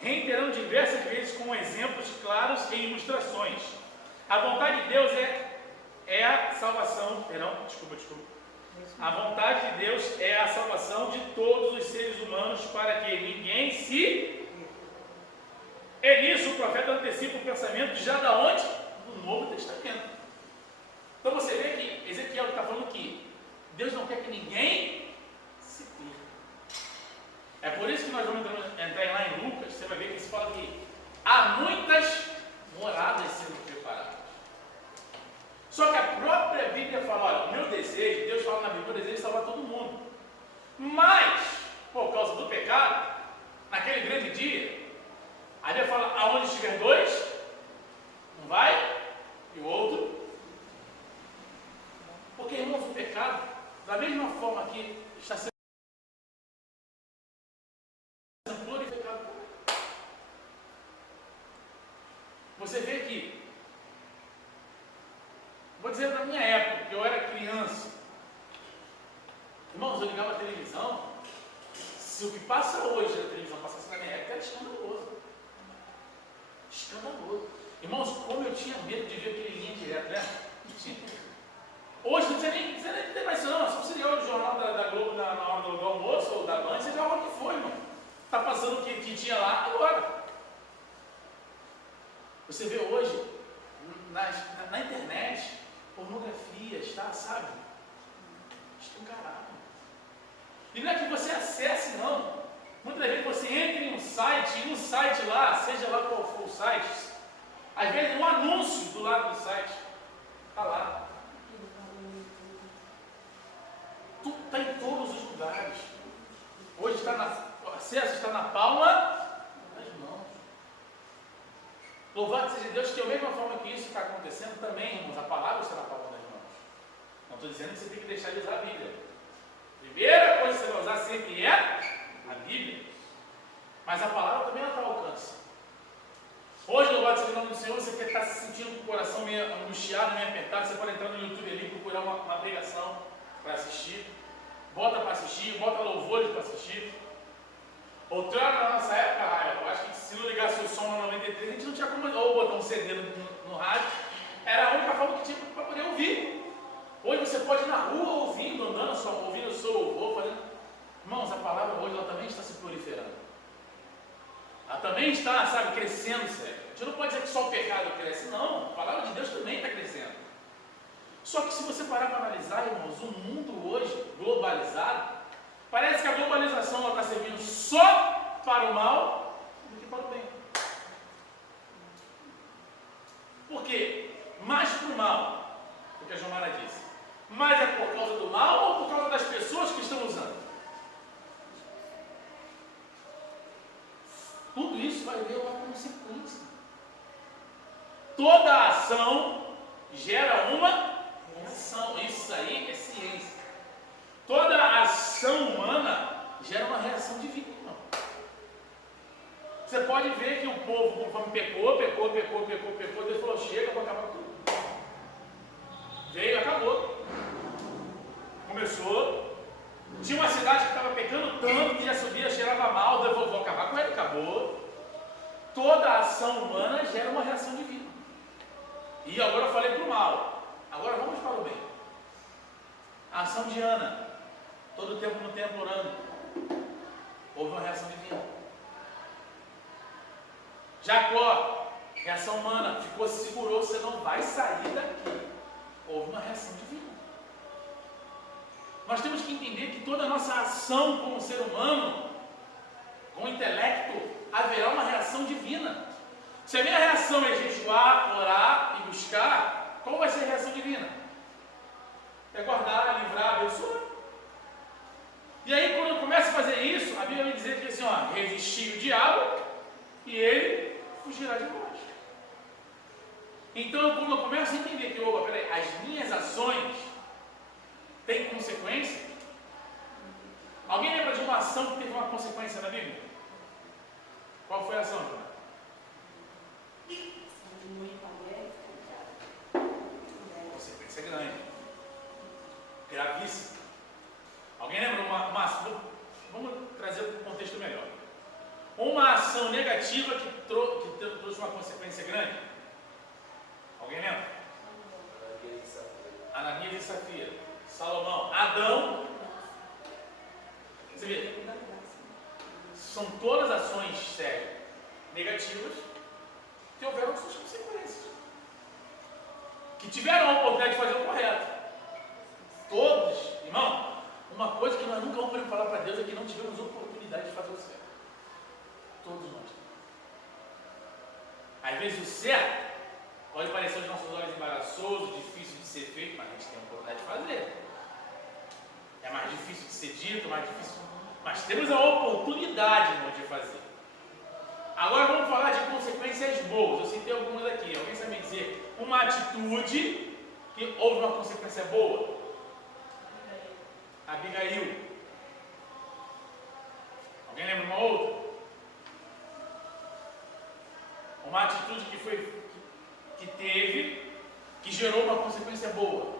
reiterando diversas vezes com exemplos claros e ilustrações. A vontade de Deus é a salvação, A vontade de Deus é a salvação de todos os seres humanos para que ninguém se... É nisso o profeta antecipa o pensamento já da onde? Do Novo Testamento. Então você vê que Ezequiel está falando que Deus não quer que ninguém se perca. É por isso que nós vamos entrar lá em Lucas, você vai ver que se fala que há muitas moradas sendo preparadas. Só que a própria Bíblia fala, olha, o meu desejo, Deus fala na Bíblia, o desejo é salvar todo mundo. Mas por causa do pecado, naquele grande dia, a Bíblia fala, aonde estiver dois, um vai e o outro. Porque, irmãos, o pecado, da mesma forma que está sendo glorificado, você vê que, vou dizer da minha época, que eu era criança, irmãos, eu ligava a televisão, se o que passa hoje na televisão passasse na minha época, era escandaloso. Escandaloso. Irmãos, como eu tinha medo de ver aquele linha direto, né? Hoje não precisa nem ter mais isso, não. Só você ligar o jornal da Globo na hora do almoço ou da Band, você já olha o que foi, irmão. Está passando o que tinha lá agora. Você vê hoje, na internet, pornografia, está, sabe? Escancarado. E não é que você acesse, não. Muitas vezes você entra em um site, e no site lá, seja lá qual for o site, às vezes um anúncio do lado do site, está lá. Está em todos os lugares. Hoje o acesso está na palma das mãos. Louvado seja Deus que, da mesma forma que isso está acontecendo, também, irmãos, a palavra está na palma das mãos. Não estou dizendo que você tem que deixar de usar a Bíblia. A primeira coisa que você vai usar sempre é a Bíblia. Mas a palavra também está ao alcance. Hoje, louvado seja o nome do Senhor, você está se sentindo com o coração meio angustiado, meio apertado, você pode entrar no YouTube ali e procurar uma pregação para assistir. Bota para assistir, bota louvores para assistir. Outrora, na nossa época, eu acho que se não ligasse o som na 93, a gente não tinha como ou botar um CD no rádio. Era a única forma que tinha para poder ouvir. Hoje você pode ir na rua ouvindo, andando, ouvindo o seu louvor, fazendo. Irmãos, a palavra hoje ela também está se proliferando. Ela também está, sabe, crescendo, sério. A gente não pode dizer que só o pecado cresce, não. A palavra de Deus também está crescendo. Só que se você parar para analisar, irmãos, o mundo hoje, globalizado, parece que a globalização está servindo só para o mal do que para o bem. Por quê? Mais para o mal, do que a Jomara disse. Mas é por causa do mal ou por causa das pessoas que estão usando? Tudo isso vai ter uma consequência. Toda ação gera uma reação. Isso aí é ciência. Toda ação humana gera uma reação divina. Você pode ver que o povo, conforme pecou, Deus falou, chega, vou acabar tudo. Veio e acabou. Começou. Tinha uma cidade que estava pecando tanto que já subia, cheirava mal, Deus falou, vou acabar com ele, acabou. Toda ação humana gera uma reação divina. E agora eu falei para o mal. Agora vamos para o bem. A ação de Ana, todo o tempo no templo orando, houve uma reação divina. Jacó, reação humana, segurou, você não vai sair daqui. Houve uma reação divina. Nós temos que entender que toda a nossa ação como ser humano, com o intelecto, haverá uma reação divina. Se a minha reação é jejuar, orar e buscar, qual vai ser a reação divina? É guardar, livrar, abençoar. E aí, quando eu começo a fazer isso, a Bíblia vai dizer que assim, ó, resistir o diabo e ele fugirá de nós. Então, quando eu começo a entender que, opa, peraí, as minhas ações têm consequência. Alguém lembra de uma ação que teve uma consequência na Bíblia? Qual foi a ação, Joana? Consequência grande. Gravíssima. Alguém lembra uma ação? Vamos trazer para um contexto melhor. Uma ação negativa que trouxe uma consequência grande. Alguém lembra? Ananias e Safira. Salomão. Adão. Você vê? São todas ações sérias, negativas, que houveram suas consequências. Que tiveram a oportunidade de fazer o correto. Todos, irmão, uma coisa que nós nunca vamos poder falar para Deus é que não tivemos oportunidade de fazer o certo. Todos nós. Às vezes o certo pode parecer aos nossos olhos embaraçoso, difícil de ser feito, mas a gente tem a oportunidade de fazer. É mais difícil de ser dito, mais difícil. Mas temos a oportunidade, irmão, de fazer. Agora vamos falar de consequências boas. Eu citei algumas aqui. Alguém sabe me dizer uma atitude que houve uma consequência boa? Abigail. Alguém lembra uma outra? Uma atitude que teve, que gerou uma consequência boa.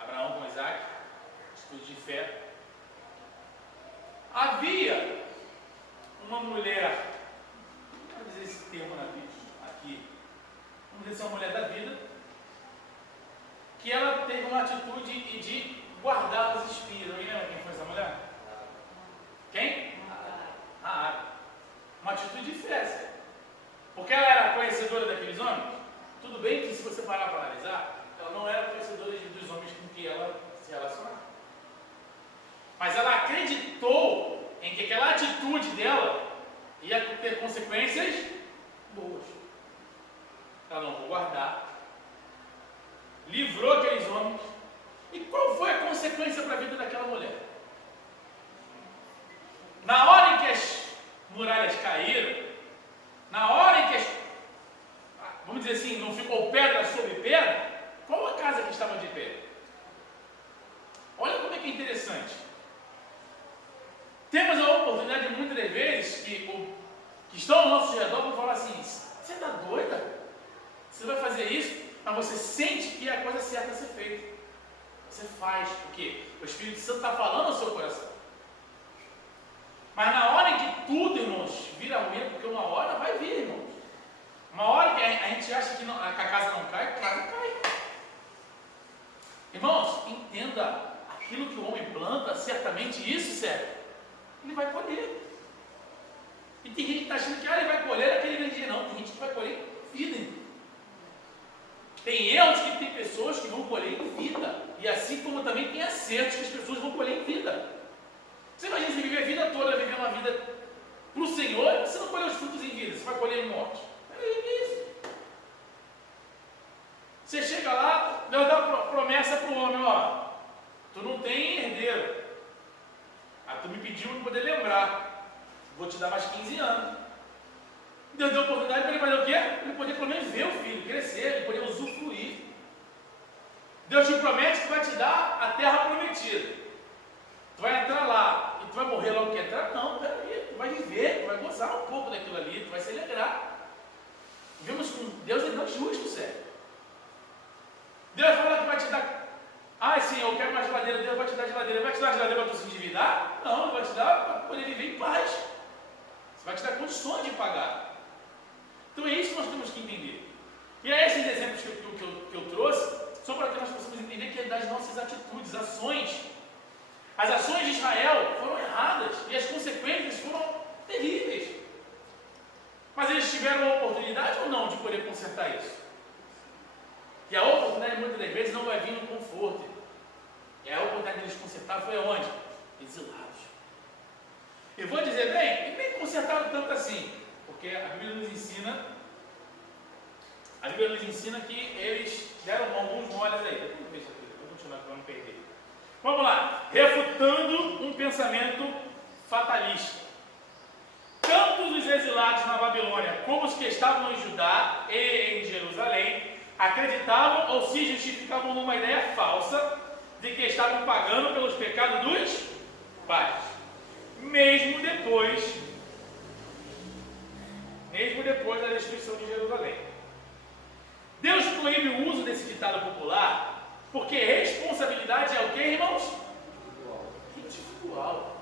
Abraão com Isaac, atitude de fé. Havia uma mulher, vamos dizer esse termo na Bíblia, aqui, vamos dizer uma mulher da vida, que ela teve uma atitude de guardar os espias. Alguém lembra quem foi essa mulher? Quem? Raabe. Uma atitude de fé, certo? Porque ela era conhecedora daqueles homens. Tudo bem que se você parar para analisar, ela não era conhecedora dos homens com que ela se relacionava. Mas ela acreditou em que aquela atitude dela ia ter consequências boas. Ela não vou guardar. Livrou aqueles homens. E qual foi a consequência para a vida daquela mulher? Na hora em que as muralhas caíram, na hora em que as, vamos dizer assim, não ficou pedra sobre pedra, qual a casa que estava de pé? Olha como é que é interessante. Temos a oportunidade muitas das vezes que estão ao nosso redor vão falar assim: você está doida? Você vai fazer isso? Mas você sente que é a coisa certa a ser feita. Você faz, porque o Espírito Santo está falando ao seu coração. Mas na hora em que tudo, irmãos, vira ruim, porque uma hora vai vir, irmãos. Uma hora que a gente acha que a casa não cai, a casa cai. Irmãos, entenda, aquilo que o homem planta, certamente isso, sério, ele vai colher. E tem gente que está achando que ele vai colher aquele grande dia. Não, tem gente que vai colher vida, irmão. Tem erros que tem pessoas que vão colher em vida. E assim como também tem acertos que as pessoas vão colher em vida. Você imagina você viver a vida toda, viver uma vida para o Senhor, você não colher os frutos em vida, você vai colher em morte. É isso. Você chega lá, Deus dá promessa para o homem: ó, tu não tem herdeiro. Ah, tu me pediu para poder lembrar. Vou te dar mais 15 anos. Deus deu oportunidade para ele fazer o quê? Para ele poder pelo menos ver o filho crescer, ele poder usufruir. Deus te promete que vai te dar a terra prometida. Tu vai entrar lá e tu vai morrer logo que entrar? Não, peraí, tu vai viver, tu vai gozar um pouco daquilo ali, tu vai se alegrar. Vemos que Deus é Deus justo, sério. Deus fala que vai te dar. Ah, sim, eu quero uma geladeira. Deus vai te dar geladeira. Vai te dar geladeira para tu se endividar? Não, ele vai te dar para poder viver em paz. Você vai te dar condições de pagar. Então é isso que nós temos que entender. E é esses exemplos que eu trouxe, só para que nós possamos entender que é das nossas atitudes, ações. As ações de Israel foram erradas e as consequências foram terríveis. Mas eles tiveram a oportunidade ou não de poder consertar isso? E a oportunidade muitas das vezes não vai vir no conforto. E a oportunidade deles consertar foi aonde? Exilados. Eu vou dizer, bem, e nem consertaram tanto assim, porque a Bíblia nos ensina que eles deram alguns moles aí. Deixa eu ver isso aqui, vou continuar para não perder. Vamos lá, refutando um pensamento fatalista. Tanto os exilados na Babilônia como os que estavam em Judá e em Jerusalém acreditavam ou se justificavam numa ideia falsa de que estavam pagando pelos pecados dos pais, mesmo depois da destruição de Jerusalém. Deus proíbe o uso desse ditado popular porque responsabilidade é o que, irmãos? Individual.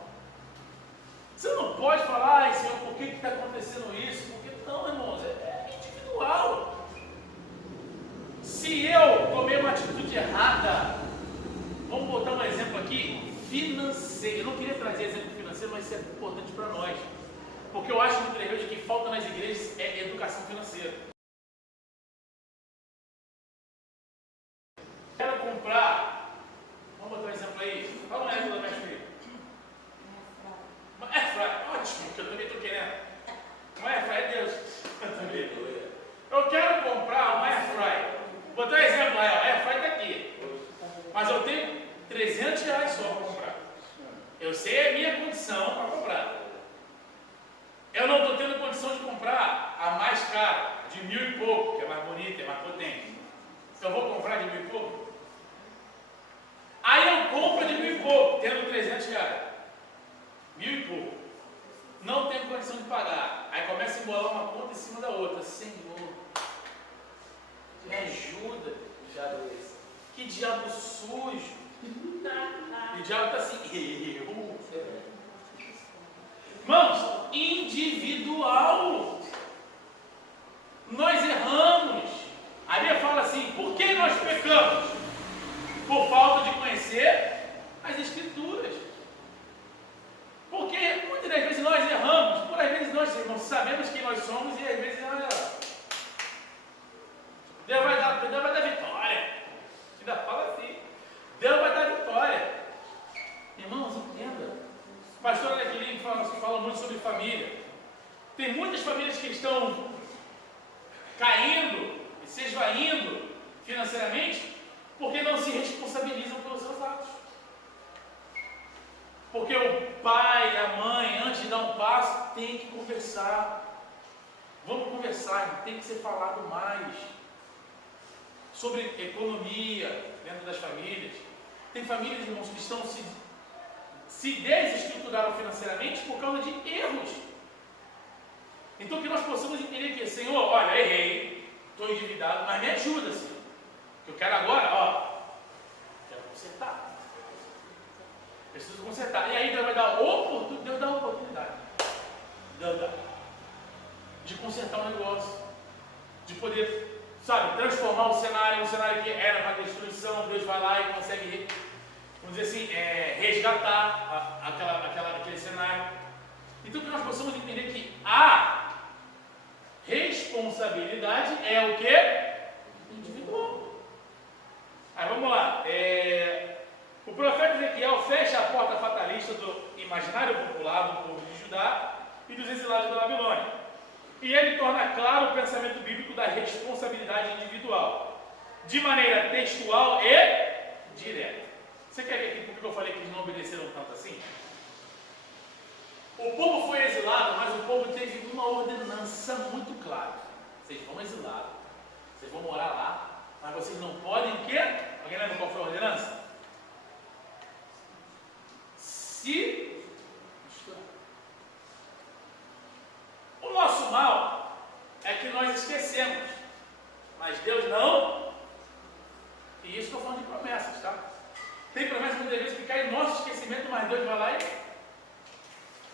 Você não pode falar: ai, Senhor, por que está acontecendo isso? Porque não, irmãos, é individual. Se eu tomei uma atitude errada, vamos botar um exemplo aqui, financeiro. Eu não queria trazer exemplo financeiro, mas isso é importante para nós. Porque eu acho muito legal de que falta nas igrejas é educação financeira. Quero comprar, vamos botar um exemplo aí, fala um exemplo da minha filha. Airfryer, ótimo, que eu também estou querendo. Um Airfryer, Deus, eu também. Eu quero comprar um Airfryer. Vou botar um exemplo aí, ó, Airfryer está aqui. Eu vou comprar de 1.000 e pouco? Aí eu compro de 1.000 e pouco, tendo 300 reais. 1.000 e pouco. Não tenho condição de pagar. Aí começa a embolar uma conta em cima da outra. Senhor, me ajuda. Diabo esse. Que diabo sujo. E o diabo está assim, eu. Irmãos, individual. Nós erramos. A Bíblia fala assim, por que nós pecamos? Por falta de conhecer as Escrituras. Porque muitas das vezes nós erramos, por às vezes nós, irmãos, sabemos quem nós somos e às vezes nós erramos. Deus vai dar vitória. Ainda fala assim. Deus vai dar vitória. Irmãos, entenda. O pastor Alequim fala muito sobre família. Tem muitas famílias que estão caindo e se esvaindo financeiramente porque não se responsabilizam pelos seus atos. Porque o pai e a mãe, antes de dar um passo, tem que conversar. Vamos conversar, tem que ser falado mais sobre economia dentro das famílias. Tem famílias, irmãos, que estão se desestruturaram financeiramente por causa de erros. Então que nós possamos entender que, Senhor, olha, errei, estou endividado, mas me ajuda, Senhor. Eu quero agora, quero consertar. Preciso consertar. E aí Deus vai dar oportunidade. Deus dá oportunidade. Deus dá. De consertar um negócio. De poder, transformar um cenário que era para destruição. Deus vai lá e consegue, vamos dizer assim, resgatar aquele cenário. Então que nós possamos entender que a responsabilidade é o que? Individual. Aí vamos lá. O profeta Ezequiel fecha a porta fatalista do imaginário popular do povo de Judá e dos exilados da Babilônia. E ele torna claro o pensamento bíblico da responsabilidade individual, de maneira textual e direta. Você quer ver aqui por que eu falei que eles não obedeceram tanto assim? O povo foi exilado, mas o povo teve uma ordenança muito clara. Vocês vão exilados, vocês vão morar lá, mas vocês não podem o quê? Alguém lembra qual foi a ordenança? Se misturar. O nosso mal é que nós esquecemos, mas Deus não. E isso estou falando de promessas, tá? Tem promessas muitas vezes que caem no nosso esquecimento, mas Deus vai lá e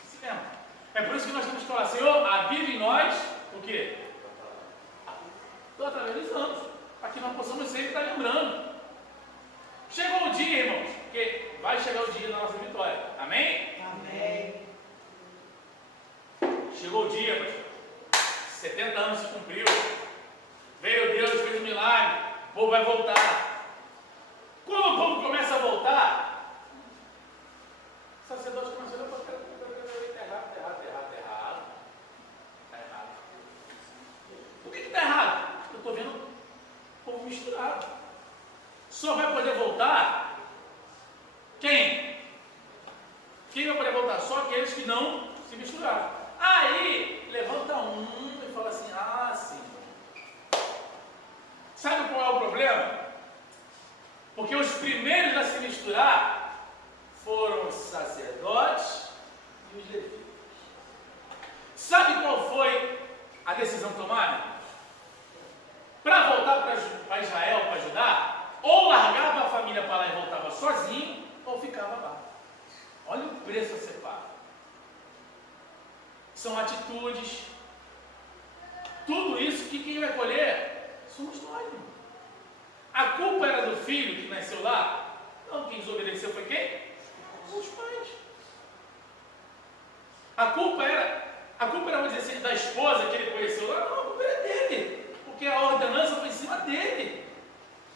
se lembra. É por isso que nós temos que falar, Senhor, avive em nós o quê? Através dos anos, para que nós possamos sempre estar lembrando. Chegou o dia, irmãos, porque vai chegar o dia da nossa vitória. Amém? Amém. Chegou o dia, pastor. 70 anos se cumpriu. Veio Deus, fez um milagre. O povo vai voltar. Quando o povo começa a voltar, o sacerdote começou a falar: está errado. Por que está errado? Eu estou vendo o povo misturado. Só vai poder voltar quem? Quem vai poder voltar? Só aqueles que não se misturaram. Aí levanta um e fala assim: sim. Sabe qual é o problema? Porque os primeiros a se misturar foram os sacerdotes e os levitas. Sabe qual foi a decisão tomada? Para voltar para Israel, para Judá, ou largava a família para lá e voltava sozinho, ou ficava lá. Olha o preço a ser pago. São atitudes. Tudo isso que quem vai colher somos nós. Irmão. A culpa era do filho que nasceu lá? Não, quem desobedeceu foi quem? Os pais. A culpa era, vamos dizer assim, da esposa que ele conheceu lá? Não, a culpa era dele. Porque a ordenança foi em cima dele.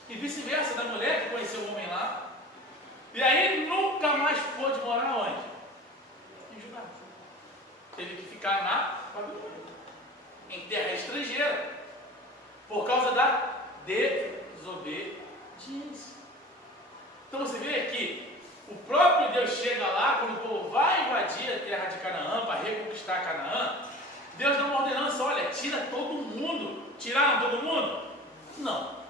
E vice-versa, da mulher que conheceu o homem lá. E aí nunca mais pôde morar onde? Em Judá. Teve que ficar na Babilônia, em terra estrangeira, por causa da desobediência. Então você vê que o próprio Deus chega lá, quando o povo vai invadir a terra de Canaã, para reconquistar Canaã, Deus dá uma ordenança: olha, tira todo mundo. Tiraram todo mundo? Não.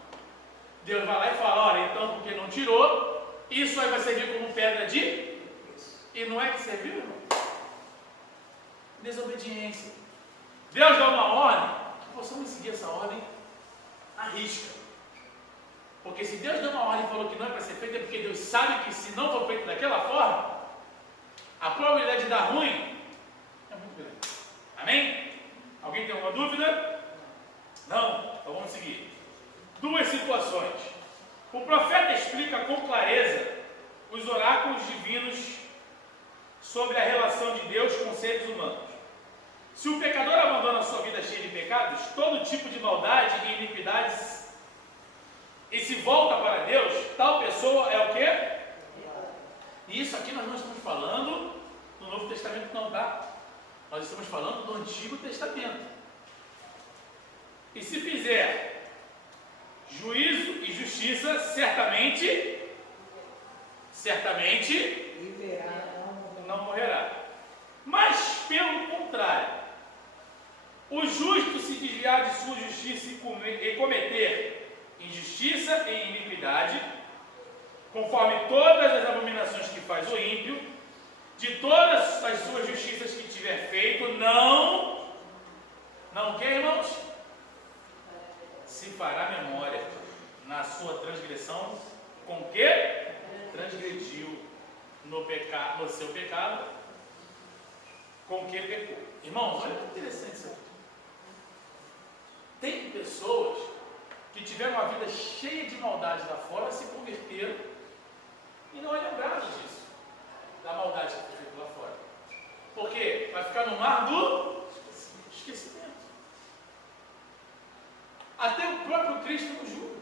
Deus vai lá e fala, olha, então porque não tirou, isso aí vai servir como pedra de... E não é que serviu, irmão? Desobediência. Deus dá uma ordem, que possamos seguir essa ordem à risca. Porque se Deus deu uma ordem e falou que não é para ser feita, é porque Deus sabe que se não for feito daquela forma, a probabilidade de dar ruim é muito grande. Amém? Alguém tem alguma dúvida? Não? Então vamos seguir. Duas situações. O profeta explica com clareza os oráculos divinos sobre a relação de Deus com os seres humanos. Se o pecador abandona a sua vida cheia de pecados, todo tipo de maldade e iniquidades, e se volta para Deus, tal pessoa é o quê? E isso aqui nós não estamos falando do Novo Testamento, não, tá? Nós estamos falando do Antigo Testamento. E se fizer juízo e justiça, certamente Viverá, não morrerá. Mas, pelo contrário, o justo se desviar de sua justiça e cometer injustiça e iniquidade, conforme todas as abominações que faz o ímpio, de todas as suas justiças que tiver feito, não o que, irmãos? Se fará memória na sua transgressão, com que transgrediu no seu pecado, com que pecou. Irmãos, olha que interessante isso aqui. Tem pessoas que tiveram uma vida cheia de maldade lá fora, se converteram e não é lembrado disso, da maldade que foi feita lá fora. Por quê? Vai ficar no mar do esquecimento. Até o próprio Cristo não julga,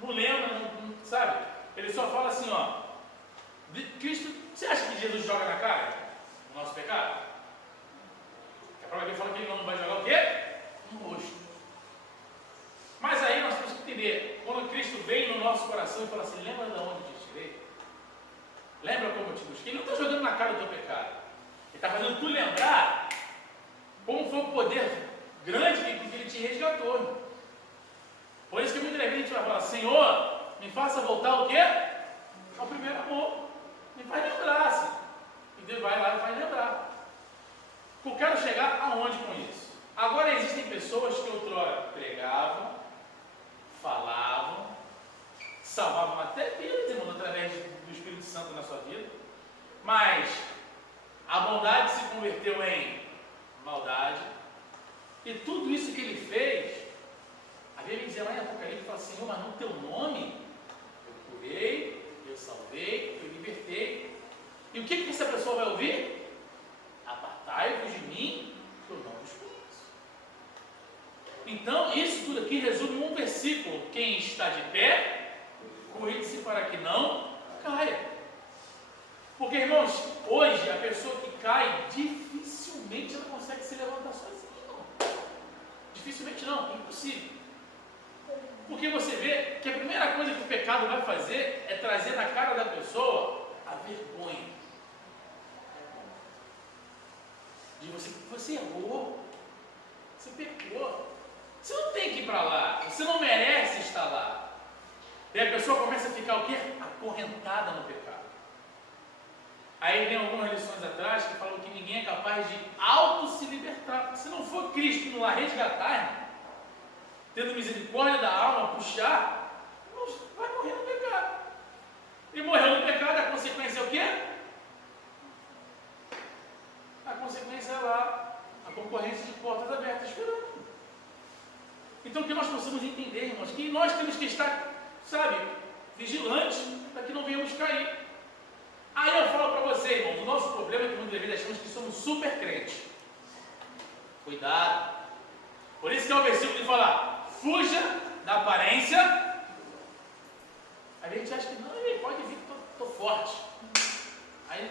não lembra, não sabe? Ele só fala assim, ó, Cristo, você acha que Jesus joga na cara o nosso pecado? A própria Bíblia fala que ele não vai jogar o quê? No rosto. Mas aí nós temos que entender, quando Cristo vem no nosso coração e fala assim, lembra de onde eu te tirei? Lembra como eu te busquei? Ele não está jogando na cara do teu pecado. Ele está fazendo tu lembrar como foi o poder grande que ele te resgatou. Irmão. Por isso que muitas vezes a gente vai falar, Senhor, me faça voltar o quê? Ao primeiro amor. Me faz lembrar, assim. E Deus vai lá e vai lembrar. Eu quero chegar aonde com isso? Agora existem pessoas que outrora pregavam, falavam, salvavam até vidas, irmão, através do Espírito Santo na sua vida, mas a bondade se converteu em maldade, e tudo isso que ele fez, a Bíblia diz lá em Apocalipse, fala, Senhor, mas no teu nome eu curei, eu salvei, eu libertei. E o que essa pessoa vai ouvir? Apartai-vos de mim, que eu não vos conheço. Então, isso tudo aqui resume um versículo: quem está de pé, cuide-se para que não caia. Porque, irmãos, hoje a pessoa que cai, dificilmente ela consegue se levantar sozinha. Não. Dificilmente não, impossível. Porque você vê que a primeira coisa que o pecado vai fazer é trazer na cara da pessoa a vergonha. De você errou, você pecou, você não tem que ir para lá, você não merece estar lá. E a pessoa começa a ficar o quê? Acorrentada no pecado. Aí vem algumas lições atrás que falam que ninguém é capaz de se libertar. Se não for Cristo no lá resgatar, irmão, tendo misericórdia da alma, puxar, vai morrer no pecado. E morreu no pecado, a consequência é o quê? A consequência é lá, a concorrência de portas abertas esperando. Então que nós possamos entender, irmãos, que nós temos que estar, vigilantes para que não venhamos cair. Aí eu falo para você, irmãos, o nosso problema é que muitas vezes achamos que somos super crentes. Cuidado. Por isso que é o versículo de falar, fuja da aparência. A gente acha que não, ele pode vir, estou forte. Aí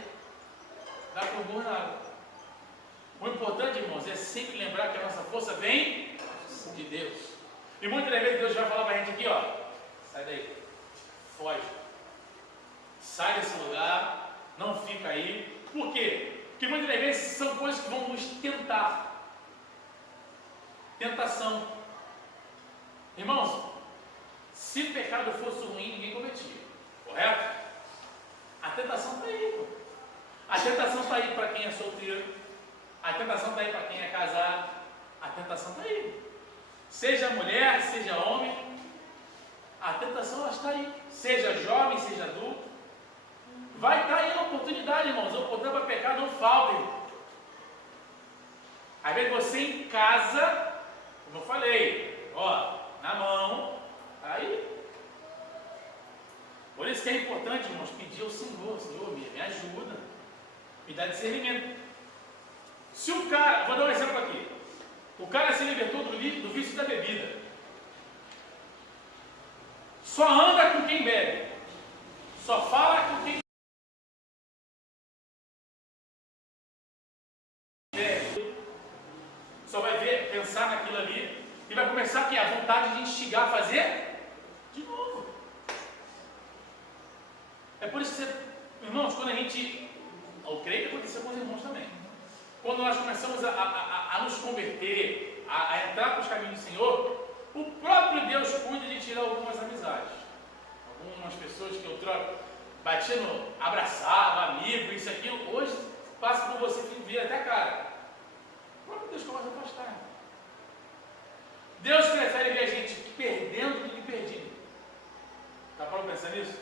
dá com o burro na água. O importante, irmãos, é sempre lembrar que a nossa força vem de Deus. E muitas vezes Deus vai falar para a gente aqui, ó, sai daí, foge. Sai desse lugar, não fica aí. Por quê? Porque muitas vezes são coisas que vão nos tentar. Tentação. Irmãos, se pecar pecado fosse ruim, ninguém cometia. Correto? A tentação está aí, pô. A tentação está aí para quem é solteiro. A tentação está aí para quem é casado. A tentação está aí. Seja mulher, seja homem. A tentação ela está aí. Seja jovem, seja adulto. Vai estar aí a oportunidade, irmãos. A oportunidade para pecar não falta, irmão. Às vezes você em casa, como eu falei, ó, na mão, tá aí. Por isso que é importante, irmãos, pedir ao Senhor, Senhor, me ajuda, me dá discernimento. Se o cara, vou dar um exemplo aqui, o cara se libertou do vício da bebida, só anda com quem bebe, só fala com quem bebe, só vai ver, pensar naquilo ali, e vai começar aqui a vontade de instigar a fazer de novo. É por isso que você, irmãos, quando a gente, eu creio que aconteceu com os irmãos também, quando nós começamos a nos converter, a entrar para os caminhos do Senhor, o próprio Deus cuida de tirar algumas amizades. Algumas pessoas que eu troco, batia no, abraçava, amigo, isso, aquilo, hoje passa por você e vira até a cara. O próprio Deus começa a afastar. Deus prefere ver a gente perdendo do que perdido. Está para pensar nisso?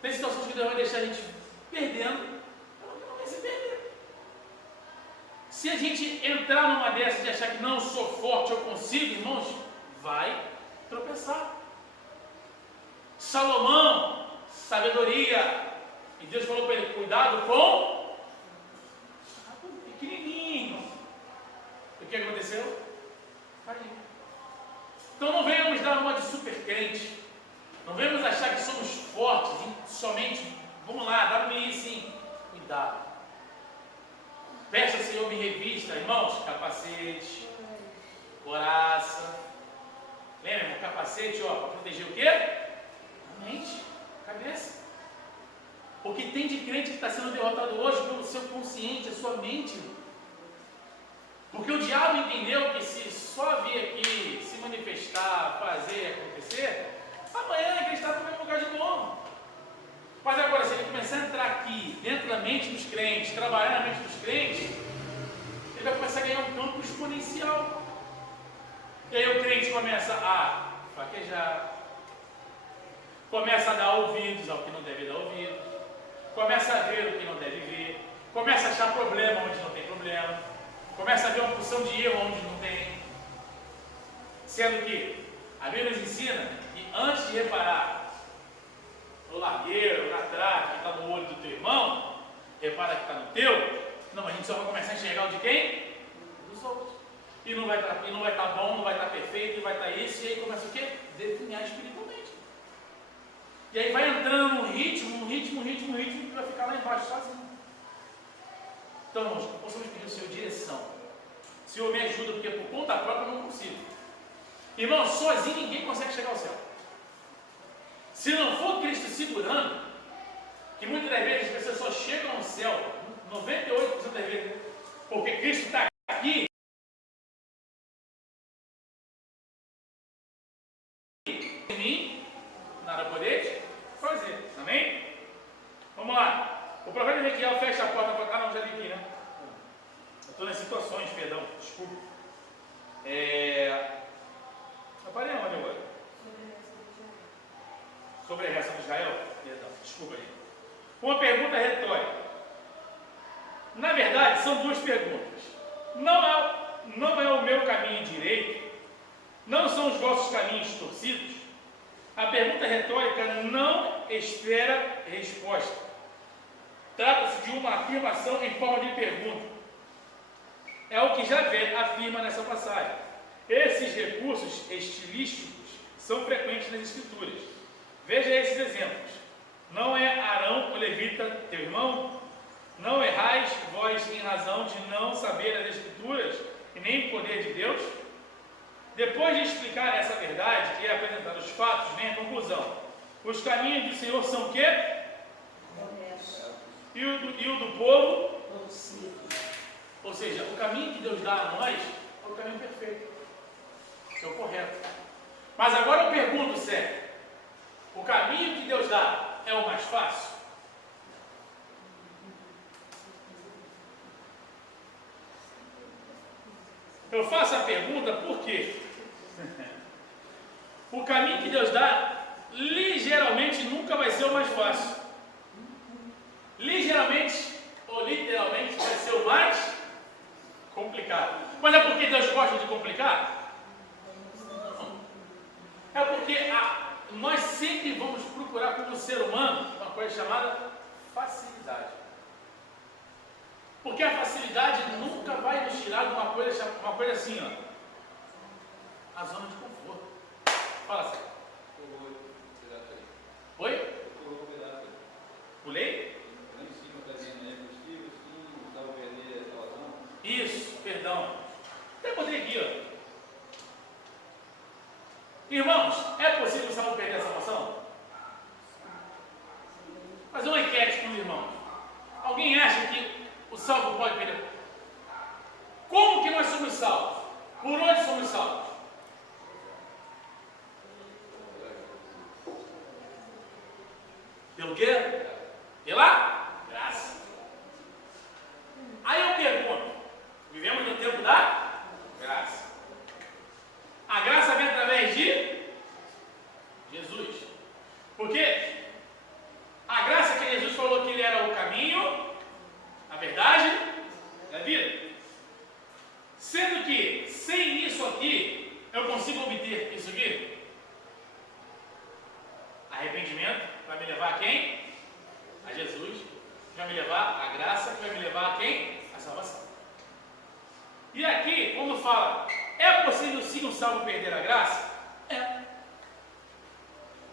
Tem situações que Deus vai deixar a gente perdendo, não vai se perder. Se a gente entrar numa dessas de achar que não, sou forte, eu consigo, irmãos, vai tropeçar. Salomão, sabedoria, e Deus falou para ele, cuidado com pequenininho. O que aconteceu? Caiu. Então não venhamos dar uma de super crente, não venhamos achar que somos fortes, somente, vamos lá, dá para mim sim, cuidado. Peça, Senhor, me revista, irmãos, capacete, coraça. Lembra, irmão, capacete, ó, para proteger o quê? A mente, a cabeça. Porque tem de crente que está sendo derrotado hoje pelo seu consciente, a sua mente. Porque o diabo entendeu que se só vir aqui, se manifestar, fazer acontecer, amanhã ele está no mesmo lugar de novo. Mas agora, se ele começar a entrar aqui, dentro da mente dos crentes, trabalhar na mente dos crentes, ele vai começar a ganhar um campo exponencial. E aí o crente começa a fraquejar, começa a dar ouvidos ao que não deve dar ouvidos, começa a ver o que não deve ver, começa a achar problema onde não tem problema, começa a ver uma porção de erro onde não tem. Sendo que a Bíblia nos ensina que antes de reparar no largueiro, na trave, que está no olho do teu irmão, repara que está no teu. Não, a gente só vai começar a enxergar o de quem? Dos outros. E não vai estar bom, não vai estar perfeito, e vai estar isso, e aí começa o quê? Definhar espiritualmente. E aí vai entrando num ritmo, que vai ficar lá embaixo sozinho. Então, irmãos, possamos pedir ao Senhor direção. Senhor, me ajuda, porque por conta própria eu não consigo. Irmão, sozinho ninguém consegue chegar ao céu. Se não for Cristo segurando, que muitas das vezes as pessoas só chegam ao céu, 98% das vezes, porque Cristo está aqui, em mim, nada podeis fazer. Amém? Vamos lá. O profeta Ezequiel fecha a porta para cá, não, já li aqui, né? Eu estou nas situações, perdão, desculpa. Eu parei onde agora? Sobre a reação de Israel? Perdão, desculpa aí. Uma pergunta retórica. Na verdade, são duas perguntas. Não é o meu caminho direito? Não são os vossos caminhos torcidos? A pergunta retórica não espera resposta. Trata-se de uma afirmação em forma de pergunta. É o que Javé afirma nessa passagem. Esses recursos estilísticos são frequentes nas Escrituras. Veja esses exemplos. Não é Arão, o levita, teu irmão? Não errais vós em razão de não saber as Escrituras e nem o poder de Deus? Depois de explicar essa verdade e apresentar os fatos, vem a conclusão. Os caminhos do Senhor são o quê? E o do povo? Ou seja, o caminho que Deus dá a nós é o caminho perfeito, é o correto. Mas agora eu pergunto, Sé, pergunta por quê? O caminho que Deus dá, ligeiramente, nunca vai ser o mais fácil. Ligeiramente, ou literalmente, vai ser o mais complicado. Mas é porque Deus gosta de complicar? Não. É porque nós sempre vamos procurar como ser humano uma coisa chamada facilidade. Porque a facilidade nunca vai nos tirar de uma coisa assim, ó. A zona de conforto. Fala assim. Oi? Pulei? Isso, perdão. Até botei aqui, ó. Irmãos, é possível o salvo perder a salvação? Fazer uma enquete com os irmãos. Alguém acha que o salvo pode perder? Como que nós somos salvos? Por onde somos salvos? Pelo quê? Pela graça. Aí eu pergunto, vivemos no tempo da graça. A graça vem através de Jesus. Porque a graça que Jesus falou que ele era o caminho, a verdade e a vida. Sendo que, sem isso aqui, eu consigo obter isso aqui? Arrependimento vai me levar a quem? A Jesus. Vai me levar a graça, que vai me levar a quem? A salvação. E aqui, quando fala, é possível sim um salvo perder a graça? É.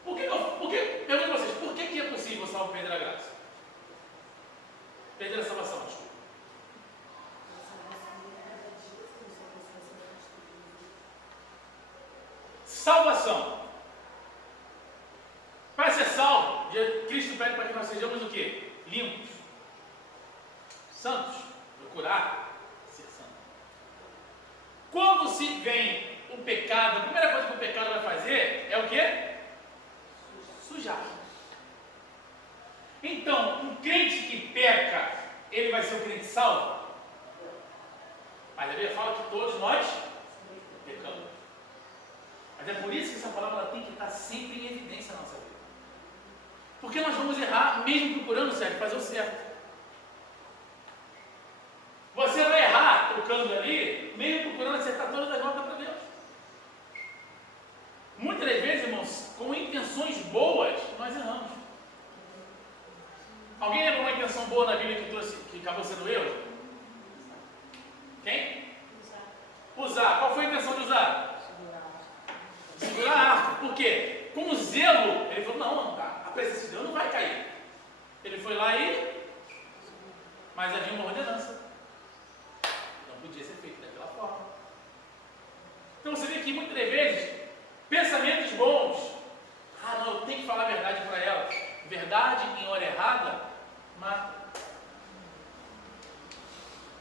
Pergunto a vocês, por que é possível o salvo perder a graça? Perder a salvação, desculpa. Salvação. Para ser salvo, Cristo pede para que nós sejamos o quê? Limpos, santos, procurar ser santo. Quando se vem o pecado, a primeira coisa que o pecado vai fazer é o quê? Sujar. Então, um crente que peca, ele vai ser um crente salvo? Mas a Bíblia fala que todos nós pecamos. Mas é por isso que essa palavra tem que estar sempre em evidência na nossa vida. Porque nós vamos errar mesmo procurando o certo, fazer o certo. Você vai errar tocando ali, mesmo procurando acertar todas as notas para Deus. Muitas das vezes, irmãos, com intenções boas, nós erramos. Alguém lembra uma intenção boa na Bíblia que acabou sendo erro? Quem? Usar. Qual foi a intenção de usar? Segurar a arca. Por quê? Com zelo, ele falou, não, a presença de Deus não vai cair. Ele foi lá mas havia uma ordenança. Não podia ser feito daquela forma. Então você vê que muitas das vezes, pensamentos bons. Não, eu tenho que falar a verdade para ela. Verdade em hora errada, mata.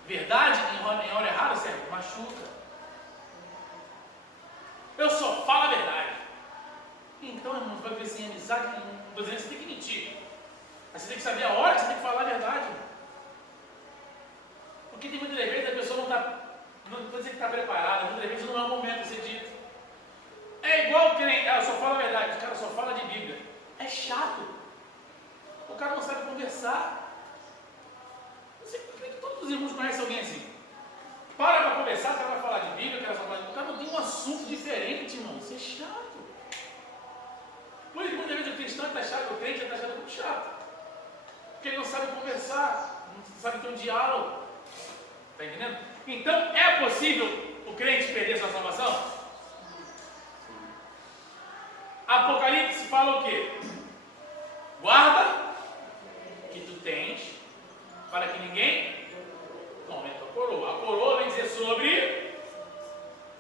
Verdade em hora errada, serve, machuca. Eu só falo a verdade. Então, irmão, você vai viver sem amizade. Não estou dizendo que você tem que mentir. Mas você tem que saber a hora que você tem que falar a verdade. Porque tem muitas vezes a pessoa não está, não estou dizendo que está preparada, muitas vezes não é o momento de ser dito. É igual quem, ela só fala a verdade, o cara só fala de Bíblia. É chato. O cara não sabe conversar. Não sei por que todos os irmãos conhecem alguém assim. Para conversar, o cara vai falar de Bíblia, o cara só fala de Bíblia. O cara não tem um assunto diferente, irmão. Isso é chato. Por isso, muitas vezes o cristão está chato, o crente está achado muito chato. Porque ele não sabe conversar, não sabe ter um diálogo. Está entendendo? Então, é possível o crente perder sua salvação? Apocalipse fala o quê? Guarda que tu tens para que ninguém tome a tua coroa. A coroa vem dizer sobre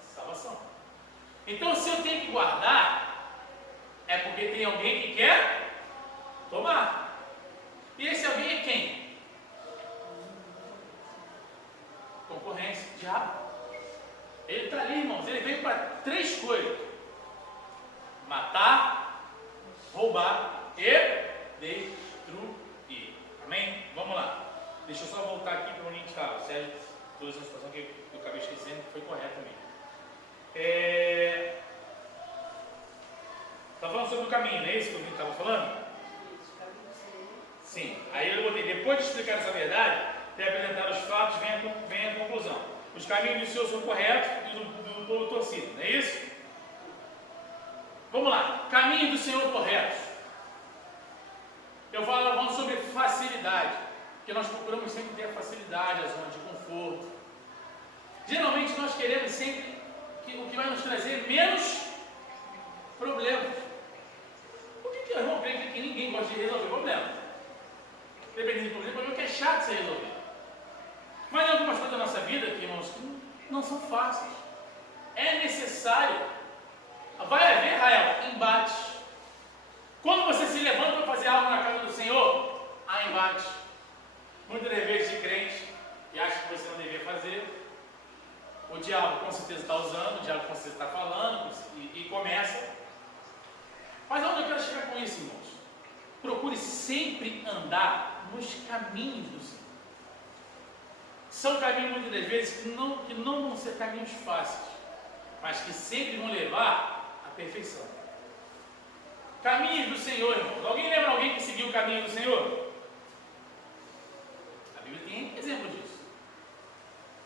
salvação. Então, se eu tenho que guardar, é porque tem alguém que quer tomar. E esse alguém é quem? Concorrência, diabo. Ele está ali, irmãos. Ele veio para 3 coisas: matar, roubar e destruir. Amém? Vamos lá. Deixa eu só voltar aqui para onde a gente estava. Sérgio trouxe uma situação que eu acabei esquecendo, que foi correta também. é isso que o Vitor estava falando? Sim. Aí eu botei, depois de explicar essa verdade, de apresentar os fatos, vem a conclusão. Os caminhos do Senhor são corretos e do povo torcido, não é isso? Vamos lá. Caminhos do Senhor corretos. Eu falo sobre facilidade, porque nós procuramos sempre ter a facilidade, a zona de conforto. Geralmente nós queremos sempre o que vai nos trazer menos problemas. Por que eu não creio que ninguém gosta de resolver problemas? Dependendo do problema que é chato de ser resolvido. Mas tem algumas coisas da nossa vida, que, irmãos, que não são fáceis. É necessário. Vai haver, Rael, embates. Quando você se levanta para fazer algo na casa do Senhor, há embates. Muitas vezes de crente que acha que você não deveria fazer. O diabo com certeza está usando, o diabo com certeza está falando e começa. Mas aonde eu quero chegar com isso, irmãos? Procure sempre andar nos caminhos do Senhor. São caminhos muitas das vezes que não vão ser caminhos fáceis, mas que sempre vão levar à perfeição. Caminhos do Senhor, irmãos. Alguém lembra alguém que seguiu o caminho do Senhor? A Bíblia tem exemplo disso.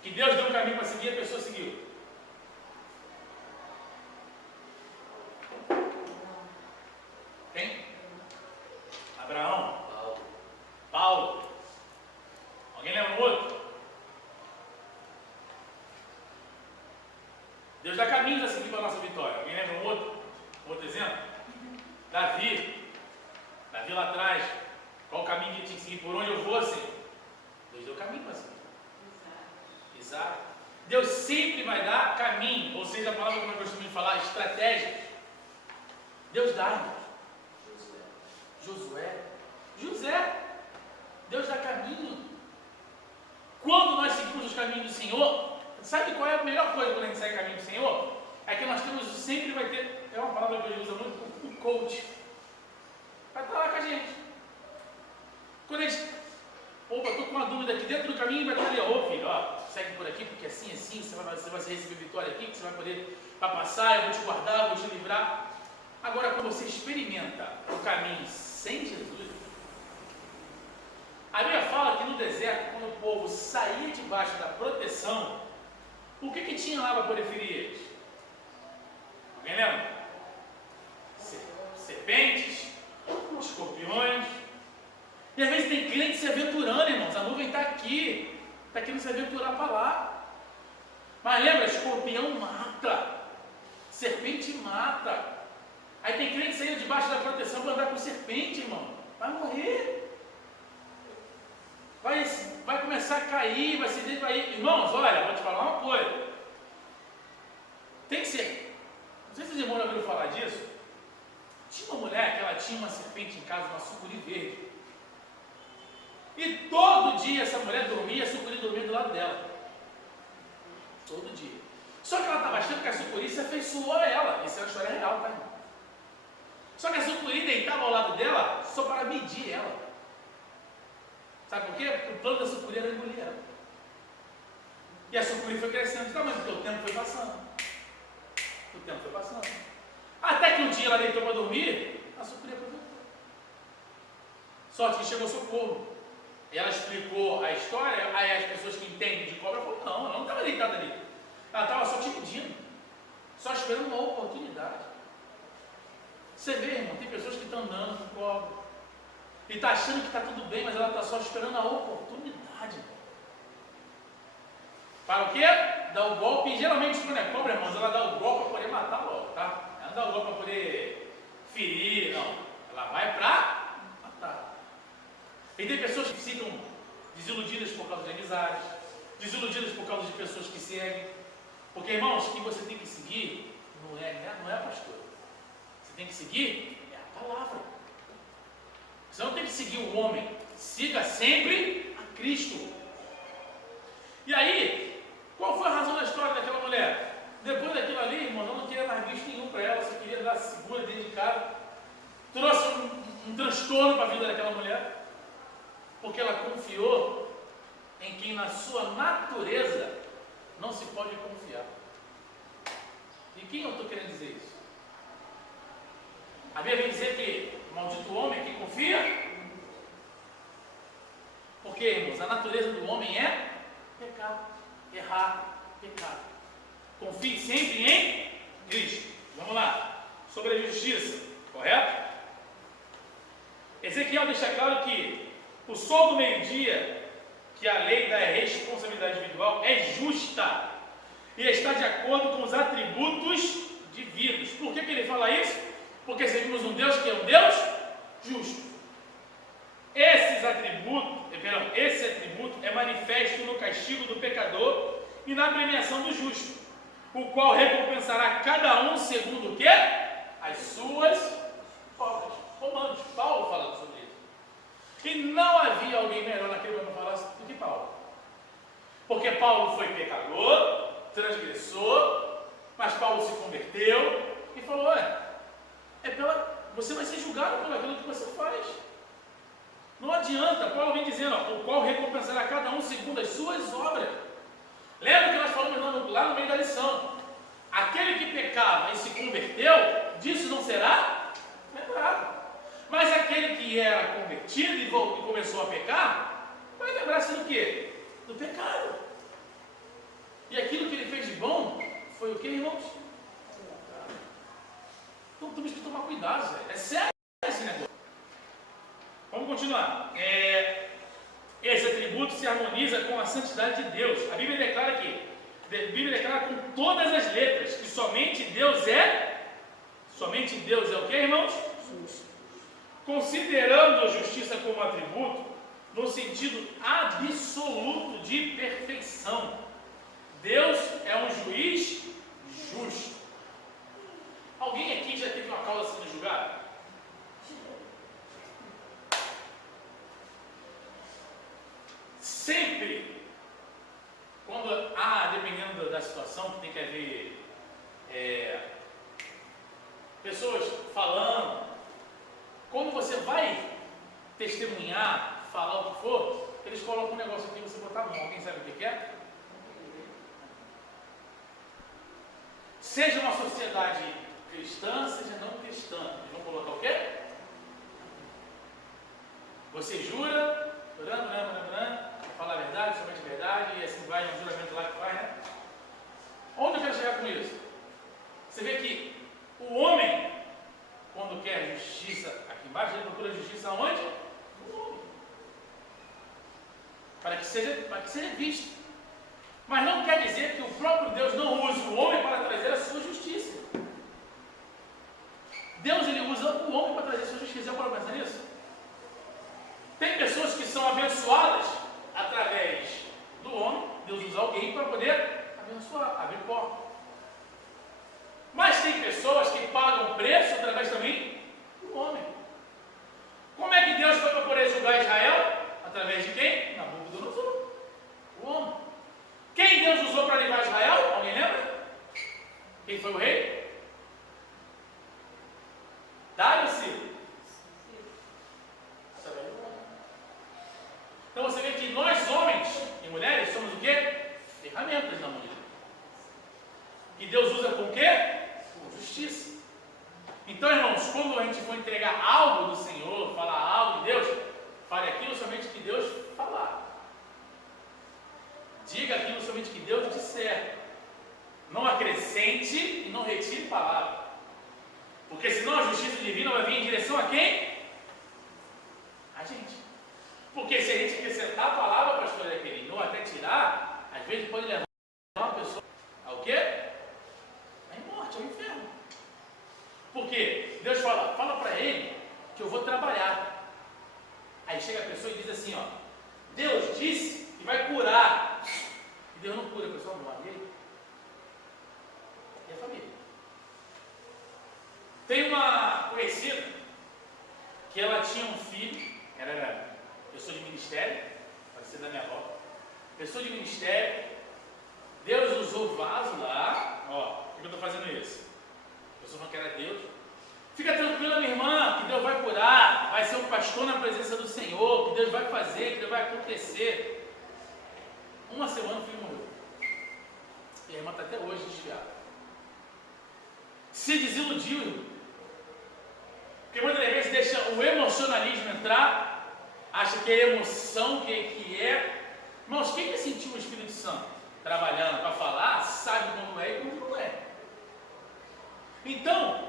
Que Deus deu um caminho para seguir, a pessoa seguiu. Quem? Abraão. Paulo. Alguém lembra um outro? Deus dá caminhos a seguir para a nossa vitória. Alguém lembra um outro exemplo? Davi lá atrás, qual o caminho que ele tinha que seguir? Por onde eu vou, assim? Deus deu caminho para seguir. Isaac. Deus sempre vai dar caminho, ou seja, a palavra que nós gostamos de falar, estratégias. Deus dá, irmãos. José. Deus dá caminho. Quando nós seguimos os caminhos do Senhor, sabe qual é a melhor coisa quando a gente segue o caminho do Senhor? É que nós sempre vai ter, é uma palavra que eu uso muito, o coach. Vai estar lá com a gente. Quando a gente, opa, estou com uma dúvida aqui dentro do caminho, vai estar ali, ó, filho, ó, segue por aqui, porque assim, você vai receber vitória aqui, que você vai poder passar, eu vou te guardar, eu vou te livrar. Agora, quando você experimenta o caminho sem Jesus, a Bíblia fala que no deserto, quando o povo saía debaixo da proteção, o que tinha lá para poder ferir eles? Alguém lembra? Serpentes, escorpiões. E às vezes tem crente se aventurando, irmãos. A nuvem está aqui, está querendo se aventurar para lá. Mas lembra, escorpião mata, serpente mata. Aí tem crente saindo debaixo da proteção para andar com serpente, irmão. Vai morrer. Vai começar a cair, vai ser vai ir. Irmãos, olha, vou te falar uma coisa. Tem que ser. Não sei se os irmãos já ouviram falar disso. Tinha uma mulher que ela tinha uma serpente em casa, uma sucuri verde. E todo dia essa mulher dormia, a sucuri dormia do lado dela. Todo dia. Só que ela estava achando que a sucuri se afeiçoou a ela. Isso é uma história real, tá, irmão? Só que a sucuri deitava ao lado dela só para medir ela. Sabe por quê? Porque o plano da sucuri era engolir ela. E a sucuri foi crescendo de tamanho, porque o tempo foi passando. Até que um dia ela deitou para dormir, a sucuri aproveitou. Sorte que chegou socorro. E ela explicou a história, aí as pessoas que entendem de cobra falaram, não, ela não estava deitada ali. Ela estava só te pedindo, só esperando uma oportunidade. Você vê, irmão, tem pessoas que estão andando com cobra. E está achando que está tudo bem, mas ela está só esperando a oportunidade. Para o quê? Dar o golpe. E geralmente quando é cobra, irmãos, ela dá o golpe para poder matar logo, tá? Ela não dá o golpe para poder ferir, não. Ela vai para matar. E tem pessoas que ficam desiludidas por causa de amizades, desiludidas por causa de pessoas que seguem. Porque, irmãos, o que você tem que seguir não é a pastora. Você tem que seguir é a palavra. Você não tem que seguir o homem. Siga sempre a Cristo. E aí, qual foi a razão da história daquela mulher? Depois daquilo ali, irmão, eu não queria mais bicho nenhum para ela, só queria dar segura dentro de casa. Trouxe um transtorno para a vida daquela mulher, porque ela confiou em quem na sua natureza não se pode confiar. E quem eu estou querendo dizer isso? A Bíblia vem dizer que maldito o homem que confia. Porque, irmãos, a natureza do homem é pecado, errar, pecado. Confie sempre em Cristo. Vamos lá. Sobre a justiça, correto? Ezequiel deixa claro que o sol do meio-dia, que a lei da responsabilidade individual, é justa e está de acordo com os atributos divinos. Por que ele fala isso? Porque servimos um Deus que é um Deus justo. Esse atributo é manifesto no castigo do pecador e na premiação do justo, o qual recompensará cada um segundo o quê? As suas obras. Romanos, Paulo falando sobre isso. E não havia alguém melhor naquele momento para falar do que Paulo. Porque Paulo foi pecador, transgressor, mas Paulo se converteu e falou: você vai ser julgado por aquilo que você faz. Não adianta. Paulo vem dizendo, o qual recompensará cada um segundo as suas obras. Lembra que nós falamos lá no meio da lição? Aquele que pecava e se converteu, disso não será lembrado. Mas aquele que era convertido e começou a pecar, vai lembrar-se do quê? Do pecado. E aquilo que ele fez de bom foi o que, irmãos? Então temos que tomar cuidado, Zé. É sério esse negócio. Vamos continuar. Esse atributo se harmoniza com a santidade de Deus. A Bíblia declara com todas as letras que somente Deus é o que, irmãos? Justo. Considerando a justiça como atributo, no sentido absoluto de perfeição. Deus é um juiz justo. Alguém aqui já teve uma causa sendo julgada? Sempre, dependendo da situação, que tem que haver pessoas falando, quando você vai testemunhar, falar o que for, eles colocam um negócio aqui e você botar a mão. Alguém sabe o que é? Seja uma sociedade cristã, seja não cristã, eles vão colocar o quê? Você jura, falar a verdade, somente a verdade, e assim vai, um juramento lá que vai, né? Onde eu quero chegar com isso? Você vê que o homem, quando quer justiça, aqui embaixo, ele procura justiça aonde? No homem. Para que seja visto. Mas não quer dizer que o próprio Deus não use o homem para trazer a sua justiça. Deus, ele usa o homem para trazer a sua justiça. Já pode pensar nisso? Tem pessoas que são abençoadas através do homem. Deus usa alguém para poder abençoar, abrir porta. Mas tem pessoas que pagam preço através também do homem. Como é que Deus foi para poder julgar Israel? Através de quem? Nabucodonosor, o homem. Quem Deus usou para livrar Israel? Alguém lembra? Quem foi o rei? Dário ou Ciro? Então você vê que nós, homens e mulheres, somos o quê? Ferramentas na mão de Deus. E Deus usa com o quê? Com justiça. Então, irmãos, quando a gente for entregar algo do Senhor, falar algo de Deus, fale aquilo somente que Deus falar. Diga aquilo somente que Deus disser. Não acrescente e não retire palavra. Porque senão a justiça divina vai vir em direção a quem? A gente. Porque se a gente acrescentar a palavra, pastor Jaqueline, ou até tirar, às vezes pode levar uma pessoa ao quê? À morte, ao inferno. Porque Deus fala para ele que eu vou trabalhar. Aí chega a pessoa e diz assim, ó, Deus disse que vai curar. E Deus não cura, a pessoa morre. E a família. Tem uma conhecida que ela tinha um filho, era pessoa de ministério, pode ser da minha avó, pessoa de ministério, Deus usou o vaso lá, ó, por que eu estou fazendo isso? A pessoa falou que era Deus. Fica tranquila, minha irmã, que Deus vai curar, vai ser um pastor na presença do Senhor, que Deus vai fazer, que Deus vai acontecer. Uma semana o filho morreu. E a irmã está até hoje desviada. Se desiludiu, irmão. Porque muitas vezes deixa o emocionalismo entrar, acha que é emoção, que é. Irmãos, quem sentiu o Espírito Santo trabalhando para falar, sabe como é e como não é. Então,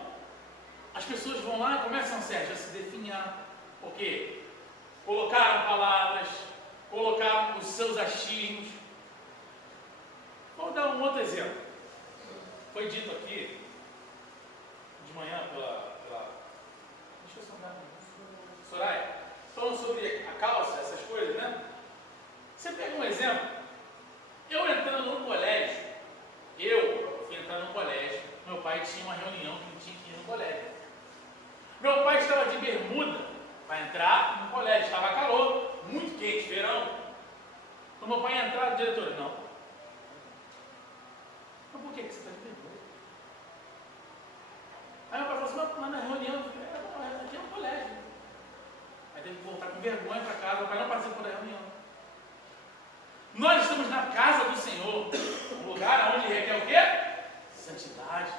as pessoas vão lá e começam, Sérgio, a se definhar. Por quê? Colocaram palavras, colocaram os seus achismos. Vou dar um outro exemplo. Foi dito aqui, de manhã, deixa eu sondar, Soraya, falando sobre a calça, essas coisas, né? Você pega um exemplo. Eu entrando no colégio, eu fui entrar no colégio, meu pai tinha uma reunião que ele tinha que ir no colégio. Meu pai estava de bermuda para entrar no colégio, estava calor, muito quente, verão. Então meu pai ia entrar, diretor, não. Mas por que você está de bermuda? Aí meu pai falou assim, mas na reunião, aqui é um colégio. Aí teve que voltar com vergonha para casa, meu pai não participou da reunião. Nós estamos na casa do Senhor, um lugar onde requer o quê? Santidade.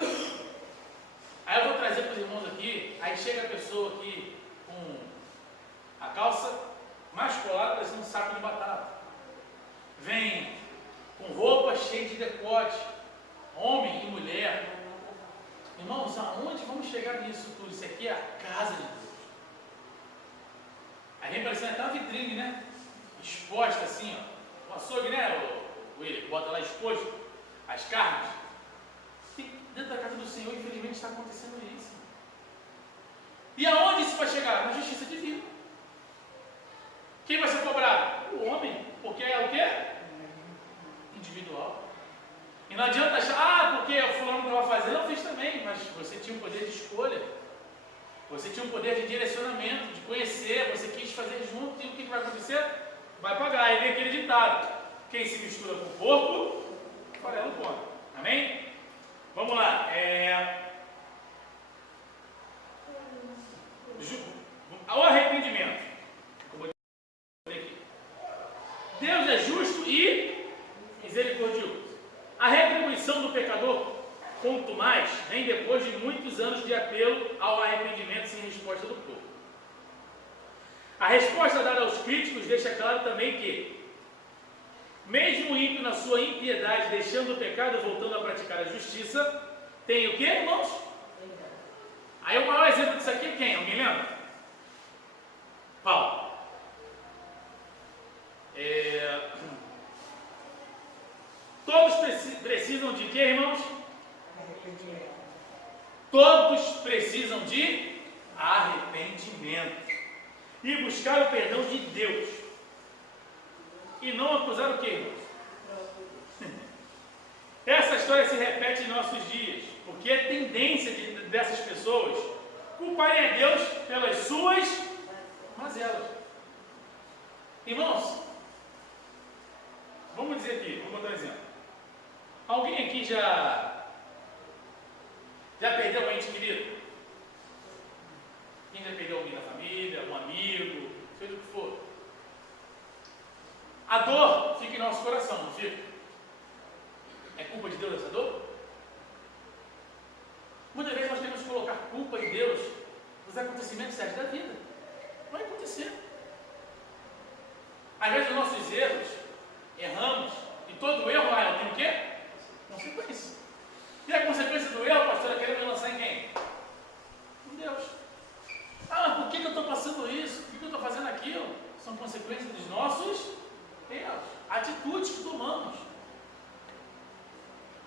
Aí eu vou trazer para os irmãos aqui, aí chega a pessoa aqui com a calça mais colada, parecendo um saco de batata. Vem com roupa cheia de decote, homem e mulher. Irmãos, aonde vamos chegar nisso tudo? Isso aqui é a casa de Deus. Aí vem parecendo até uma vitrine, né? Exposta assim, ó. O açougue, né, o William, bota lá exposto as carnes. E dentro da casa do Senhor, infelizmente, está acontecendo isso. E aonde isso vai chegar? Na justiça divina. Quem vai ser cobrado? O homem, porque é o quê? Individual. E não adianta achar, porque o fulano estava fazendo, eu fiz também, mas você tinha um poder de escolha. Você tinha um poder de direcionamento, de conhecer, você quis fazer junto, e o que vai acontecer? Vai pagar. Aí vem aquele ditado: quem se mistura com o porco, farelo come. Amém? Vamos lá. O arrependimento. Deus é justo e misericordioso. A retribuição do pecador, quanto mais, vem depois de muitos anos de apelo ao arrependimento sem resposta do povo. A resposta dada aos críticos deixa claro também que, mesmo o ímpio na sua impiedade, deixando o pecado e voltando a praticar a justiça, tem o quê, irmãos? Aí o maior exemplo disso aqui é quem? Alguém lembra? Paulo. Todos precisam de quê, irmãos? Arrependimento. Todos precisam de arrependimento. E buscar o perdão de Deus. E não acusar o quê, irmãos? Essa história se repete em nossos dias, porque é tendência dessas pessoas culparem a Deus pelas suas mazelas. Irmãos, vamos dizer aqui, vou botar um exemplo. Alguém aqui já perdeu um ente querido? Quem já perdeu alguém na família, um amigo, seja o que for? A dor fica em nosso coração, não fica? É culpa de Deus essa dor? Muitas vezes nós temos que colocar culpa em Deus nos acontecimentos sérios da vida. Vai acontecer. Às vezes os nossos erros, erramos, e todo erro tem o quê? Consequência. E a consequência do erro, pastor, querendo me lançar em quem? Em Deus. Ah, por que eu estou passando isso? Por que eu estou fazendo aquilo? São consequências dos nossos erros, atitudes que tomamos.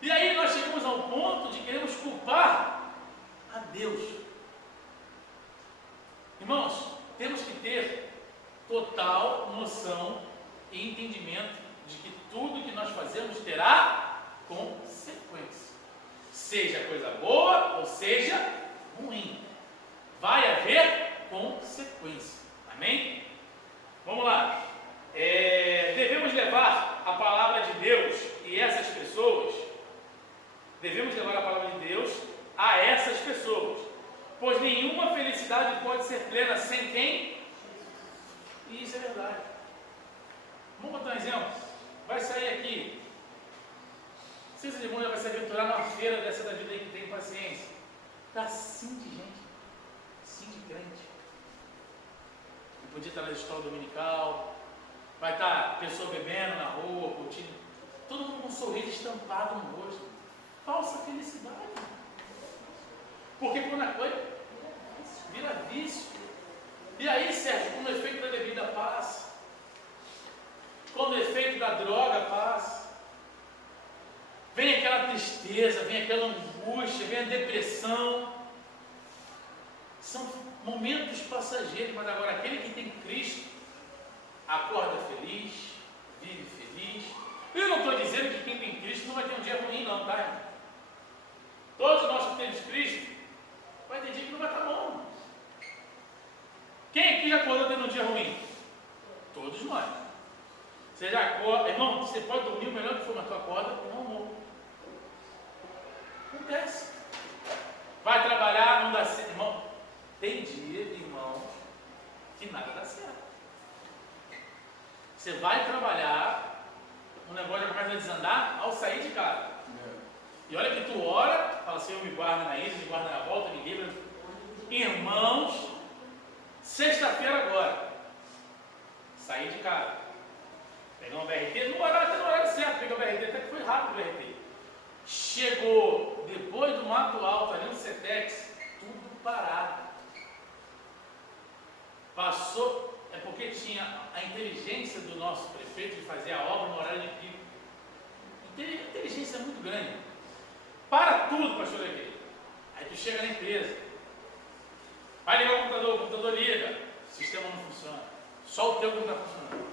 E aí nós chegamos ao ponto de queremos culpar a Deus. Irmãos, temos que ter total noção e entendimento de que tudo que nós fazemos terá consequência. Seja coisa boa ou seja ruim. Vai haver consequência. Amém? Vamos lá. Devemos levar a palavra de Deus e essas pessoas. Devemos levar a palavra de Deus a essas pessoas. Pois nenhuma felicidade pode ser plena sem quem? E isso é verdade. Vamos botar um exemplo? Vai sair aqui. Não sei se o irmão vai se aventurar numa feira dessa da vida aí que tem paciência. Está assim de gente. Sim. sim de crente. Não podia estar na escola dominical, vai estar pessoa bebendo na rua, curtindo, todo mundo com um sorriso estampado no rosto. Falsa felicidade. Porque quando a coisa vira vício. E aí, Sérgio, quando o efeito da bebida passa, quando o efeito da droga passa, vem aquela tristeza, vem aquela angústia, vem a depressão. São momentos passageiros, mas agora aquele que tem Cristo acorda feliz, vive feliz. Eu não estou dizendo que quem tem Cristo não vai ter um dia ruim, não, tá, irmão? Todos nós que temos Cristo, vai ter dia que não vai estar bom. Quem aqui já acordou tendo um dia ruim? Todos nós. Você já acorda, irmão, você pode dormir o melhor que for, mas tu acorda com um amor. Acontece. Vai trabalhar, não dá certo. Irmão, tem dia, irmãos, que nada dá certo. Você vai trabalhar, o negócio já começa a desandar ao sair de casa. E olha que tu ora, fala, Senhor, me guarda na ida, me guarda na volta, me livra. Irmãos, sexta-feira agora, saí de casa, pegar um BRT, no horário certo, peguei o BRT, até que foi rápido o BRT. Chegou, depois do Mato Alto, ali no Cetex, tudo parado. Passou, é porque tinha a inteligência do nosso prefeito de fazer a obra no horário de pico. A inteligência é muito grande. Para tudo, pastor aqui. Aí tu chega na empresa, vai ligar o computador liga, o sistema não funciona. Só o teu que não está funcionando.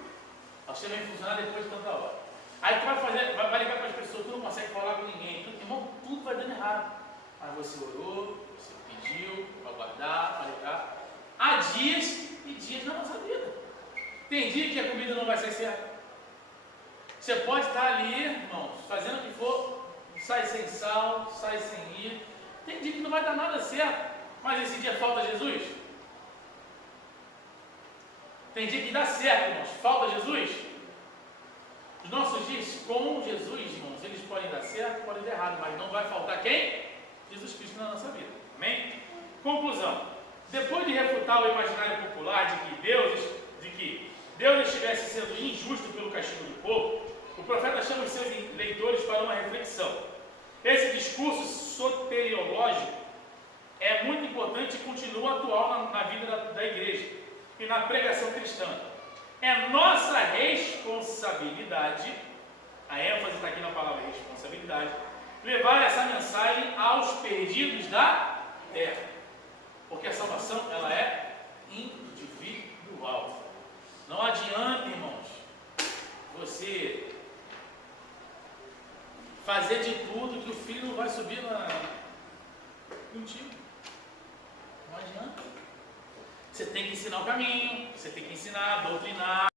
O sistema vai funcionar depois de tanta hora. Aí tu vai ligar para as pessoas, tu não consegue falar com ninguém. Irmão, tudo vai dando errado. Mas você orou, você pediu, para guardar, para ligar. Há dias e dias na nossa vida. Tem dia que a comida não vai ser certa. Você pode estar ali, irmãos, fazendo o que for, sai sem sal, sai sem ir. Tem dia que não vai dar nada certo. Mas esse dia falta Jesus? Tem dia que dá certo, irmãos. Falta Jesus? Os nossos dias com Jesus, irmãos, eles podem dar certo, podem dar errado, mas não vai faltar quem? Jesus Cristo na nossa vida. Amém? Conclusão. Depois de refutar o imaginário popular de que Deus estivesse sendo injusto pelo castigo do povo, o profeta chama os seus leitores para uma reflexão. Esse discurso soteriológico é muito importante e continua atual na vida da igreja e na pregação cristã. É nossa responsabilidade, a ênfase está aqui na palavra responsabilidade, levar essa mensagem aos perdidos da terra. Porque a salvação, ela é individual. Não adianta, irmãos, você fazer de tudo que o filho não vai subir contigo. Não adianta. Você tem que ensinar o caminho, você tem que ensinar, doutrinar.